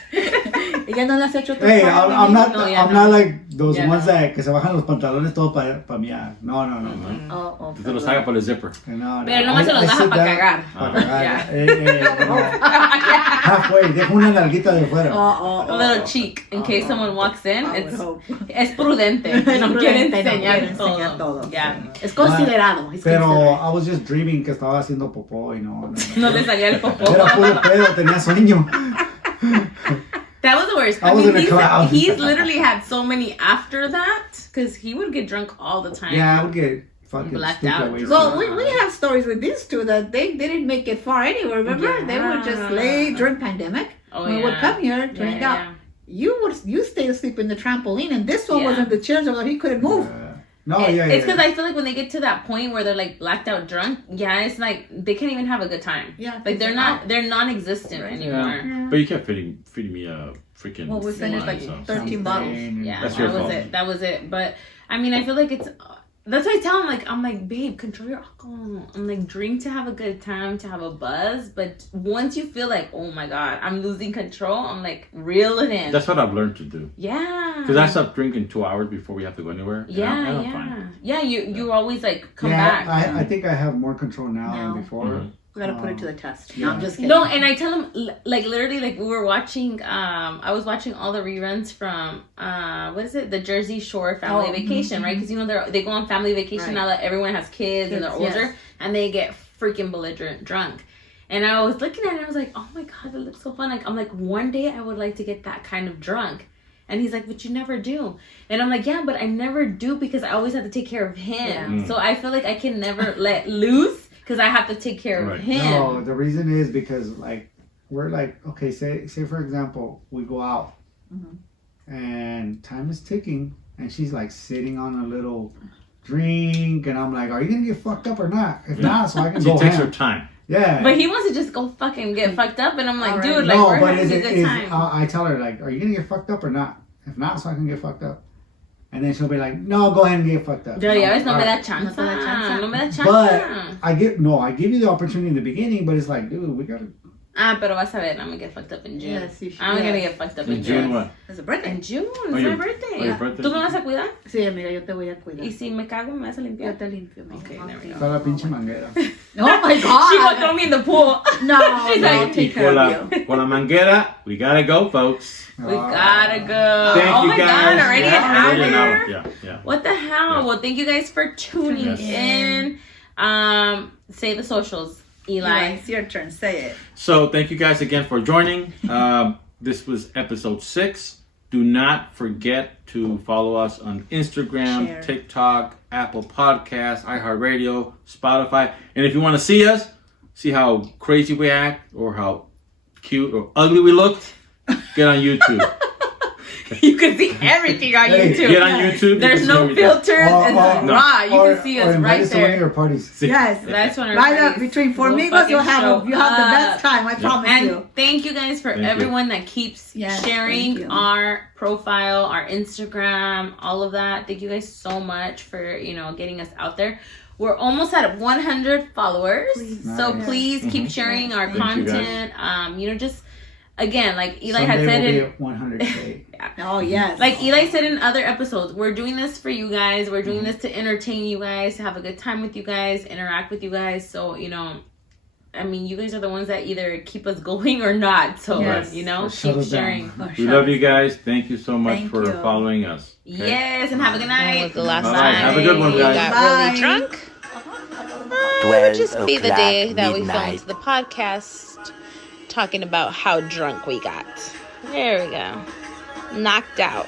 ¿Y ya no le has hecho tu Hey, party? I'm not. No, yeah, I'm no. not like those Yeah, ones no. that que se bajan los pantalones todo para miar. No. Oh, Te lo saca por el zipper. No, Pero nomás se los I baja sit pa' down- cagar. Pa' cagar. Yeah. No. Halfway, dejo una nalguita de fuera. A little cheek in case someone walks in. I would It's hope. es prudente. Es No quiere prudente, no enseñar quiere enseñar todo. Yeah. Es considerado. es Pero considerado. I was just dreaming que estaba haciendo popó y no. No le salía el popó. Era puro pedo, tenía sueño. That was the worst. I was in a cloud. He's literally had so many after that because he would get drunk all the time. Yeah, I would get fucking Blacked stupid out. wasted. Well, we have stories with these two that they didn't make it far anywhere. Remember, they would just lay during pandemic. Oh, when we would come here, drink out. You stayed asleep in the trampoline, and this one was Yeah. in the chairs over there. He couldn't move. No, It's yeah. because I feel like when they get to that point where they're like blacked out drunk, it's like they can't even have a good time. Yeah, Like they're non-existent anymore. Yeah. But you kept feeding me a freaking. Well, we finished wine, like so. 13 bottles. Yeah, That's that your was fault. it. That was it. But I mean, I feel like it's. That's why I tell him I'm like, babe, control your alcohol. I'm like, drink to have a good time, to have a buzz. But once you feel like, oh my god, I'm losing control, I'm like, reel it in. That's what I've learned to do. Yeah. Because I stopped drinking 2 hours before we have to go anywhere. Yeah. Fine. Yeah, you always like come Yeah, back. I think I have more control now No. than before. Mhm. We gotta put it to the test. Yeah. No, I'm just kidding. No, and I tell him like literally like we were watching I was watching all the reruns from what is it, the Jersey Shore family Oh, vacation, right? Because they go on family vacation Right. now that everyone has kids and they're Kids, older yes. and they get freaking belligerent drunk. And I was looking at it and I was like, oh my god, that looks so fun. Like I'm like, one day I would like to get that kind of drunk. And he's like, but you never do. And I'm like, yeah, but I never do because I always have to take care of him. Yeah. So I feel like I can never let loose because I have to take care of Right. him. No, the reason is because like we're like, okay, say for example, we go out Mhm. and time is ticking and she's like sitting on a little drink and I'm like, are you gonna get fucked up or not? If not, so I can She go takes ham. her time. Yeah. But he wants to just go fucking get fucked up, and I'm like, Alright. dude, like no, we're but having is a it good is time. I tell her like, are you gonna get fucked up or not? If not, so I can get fucked up. And then she'll be like, no, go ahead and get fucked up. Ya ves, no me Alright. da chance. No te da chance. No me da chance. But I give you the opportunity in the beginning, but it's like, dude, we gotta. Pero vas a ver, I'm gonna get fucked up in June. Yes, you should. I'm gonna Yes. get fucked up In in June June. what? It's a birthday. In June, Oh, it's my your- birthday. oh, your birthday. ¿Tú me vas a cuidar? Sí, amiga, yo te voy a cuidar. Y si me cago, me vas a Yo limpiar. te limpio, amiga. Okay, there we go. Está la pinche manguera. Oh my She gonna God. throw me in the pool. No, She's no, like, I'll Y take care con of you. la manguera, we gotta go, folks. We gotta go. Thank Oh you my guys. god, already an Already an hour? hour. Yeah. What the hell? Yeah. Well, thank you guys for tuning Yes. in. Say the socials, Eli. It's your turn. Say it. So thank you guys again for joining. This was episode 6. Do not forget to follow us on Instagram, Share. TikTok, Apple Podcasts, iHeartRadio, Spotify. And if you want to see us, see how crazy we act or how cute or ugly we look, get on YouTube. You can see everything on Hey, YouTube. Get on YouTube. There's you can see no everything. filters. It's no. raw. You can see us invite right us to one of there. your parties. See? Yes. That's one of Right our up between four We'll amigos, you'll fucking have show the best up. time. I promise And you. thank you guys for Thank you. everyone that keeps Yes, thank sharing you. our profile, our Instagram, all of that. Thank you guys so much for, getting us out there. We're almost at 100 followers. Please. So Nice. please keep Mhm. sharing Yes, our thank you, guys. content. Just again, like Eli Someday had said we'll be it. at 100K. Oh, yes. Like Eli said in other episodes, we're doing this for you guys. We're doing Mm-hmm. this to entertain you guys, to have a good time with you guys, interact with you guys. So, you guys are the ones that either keep us going or not. So, Yes. keep Shut us down. sharing. We love you guys. Thank you so much Thank for you. following us. Okay? Yes, and have a good night. That was the last Bye. time Have a good one, we guys. got Bye. really drunk. 12 Would just be the day that we o'clock filmed the podcast talking about how drunk we got. There we go. Knocked out.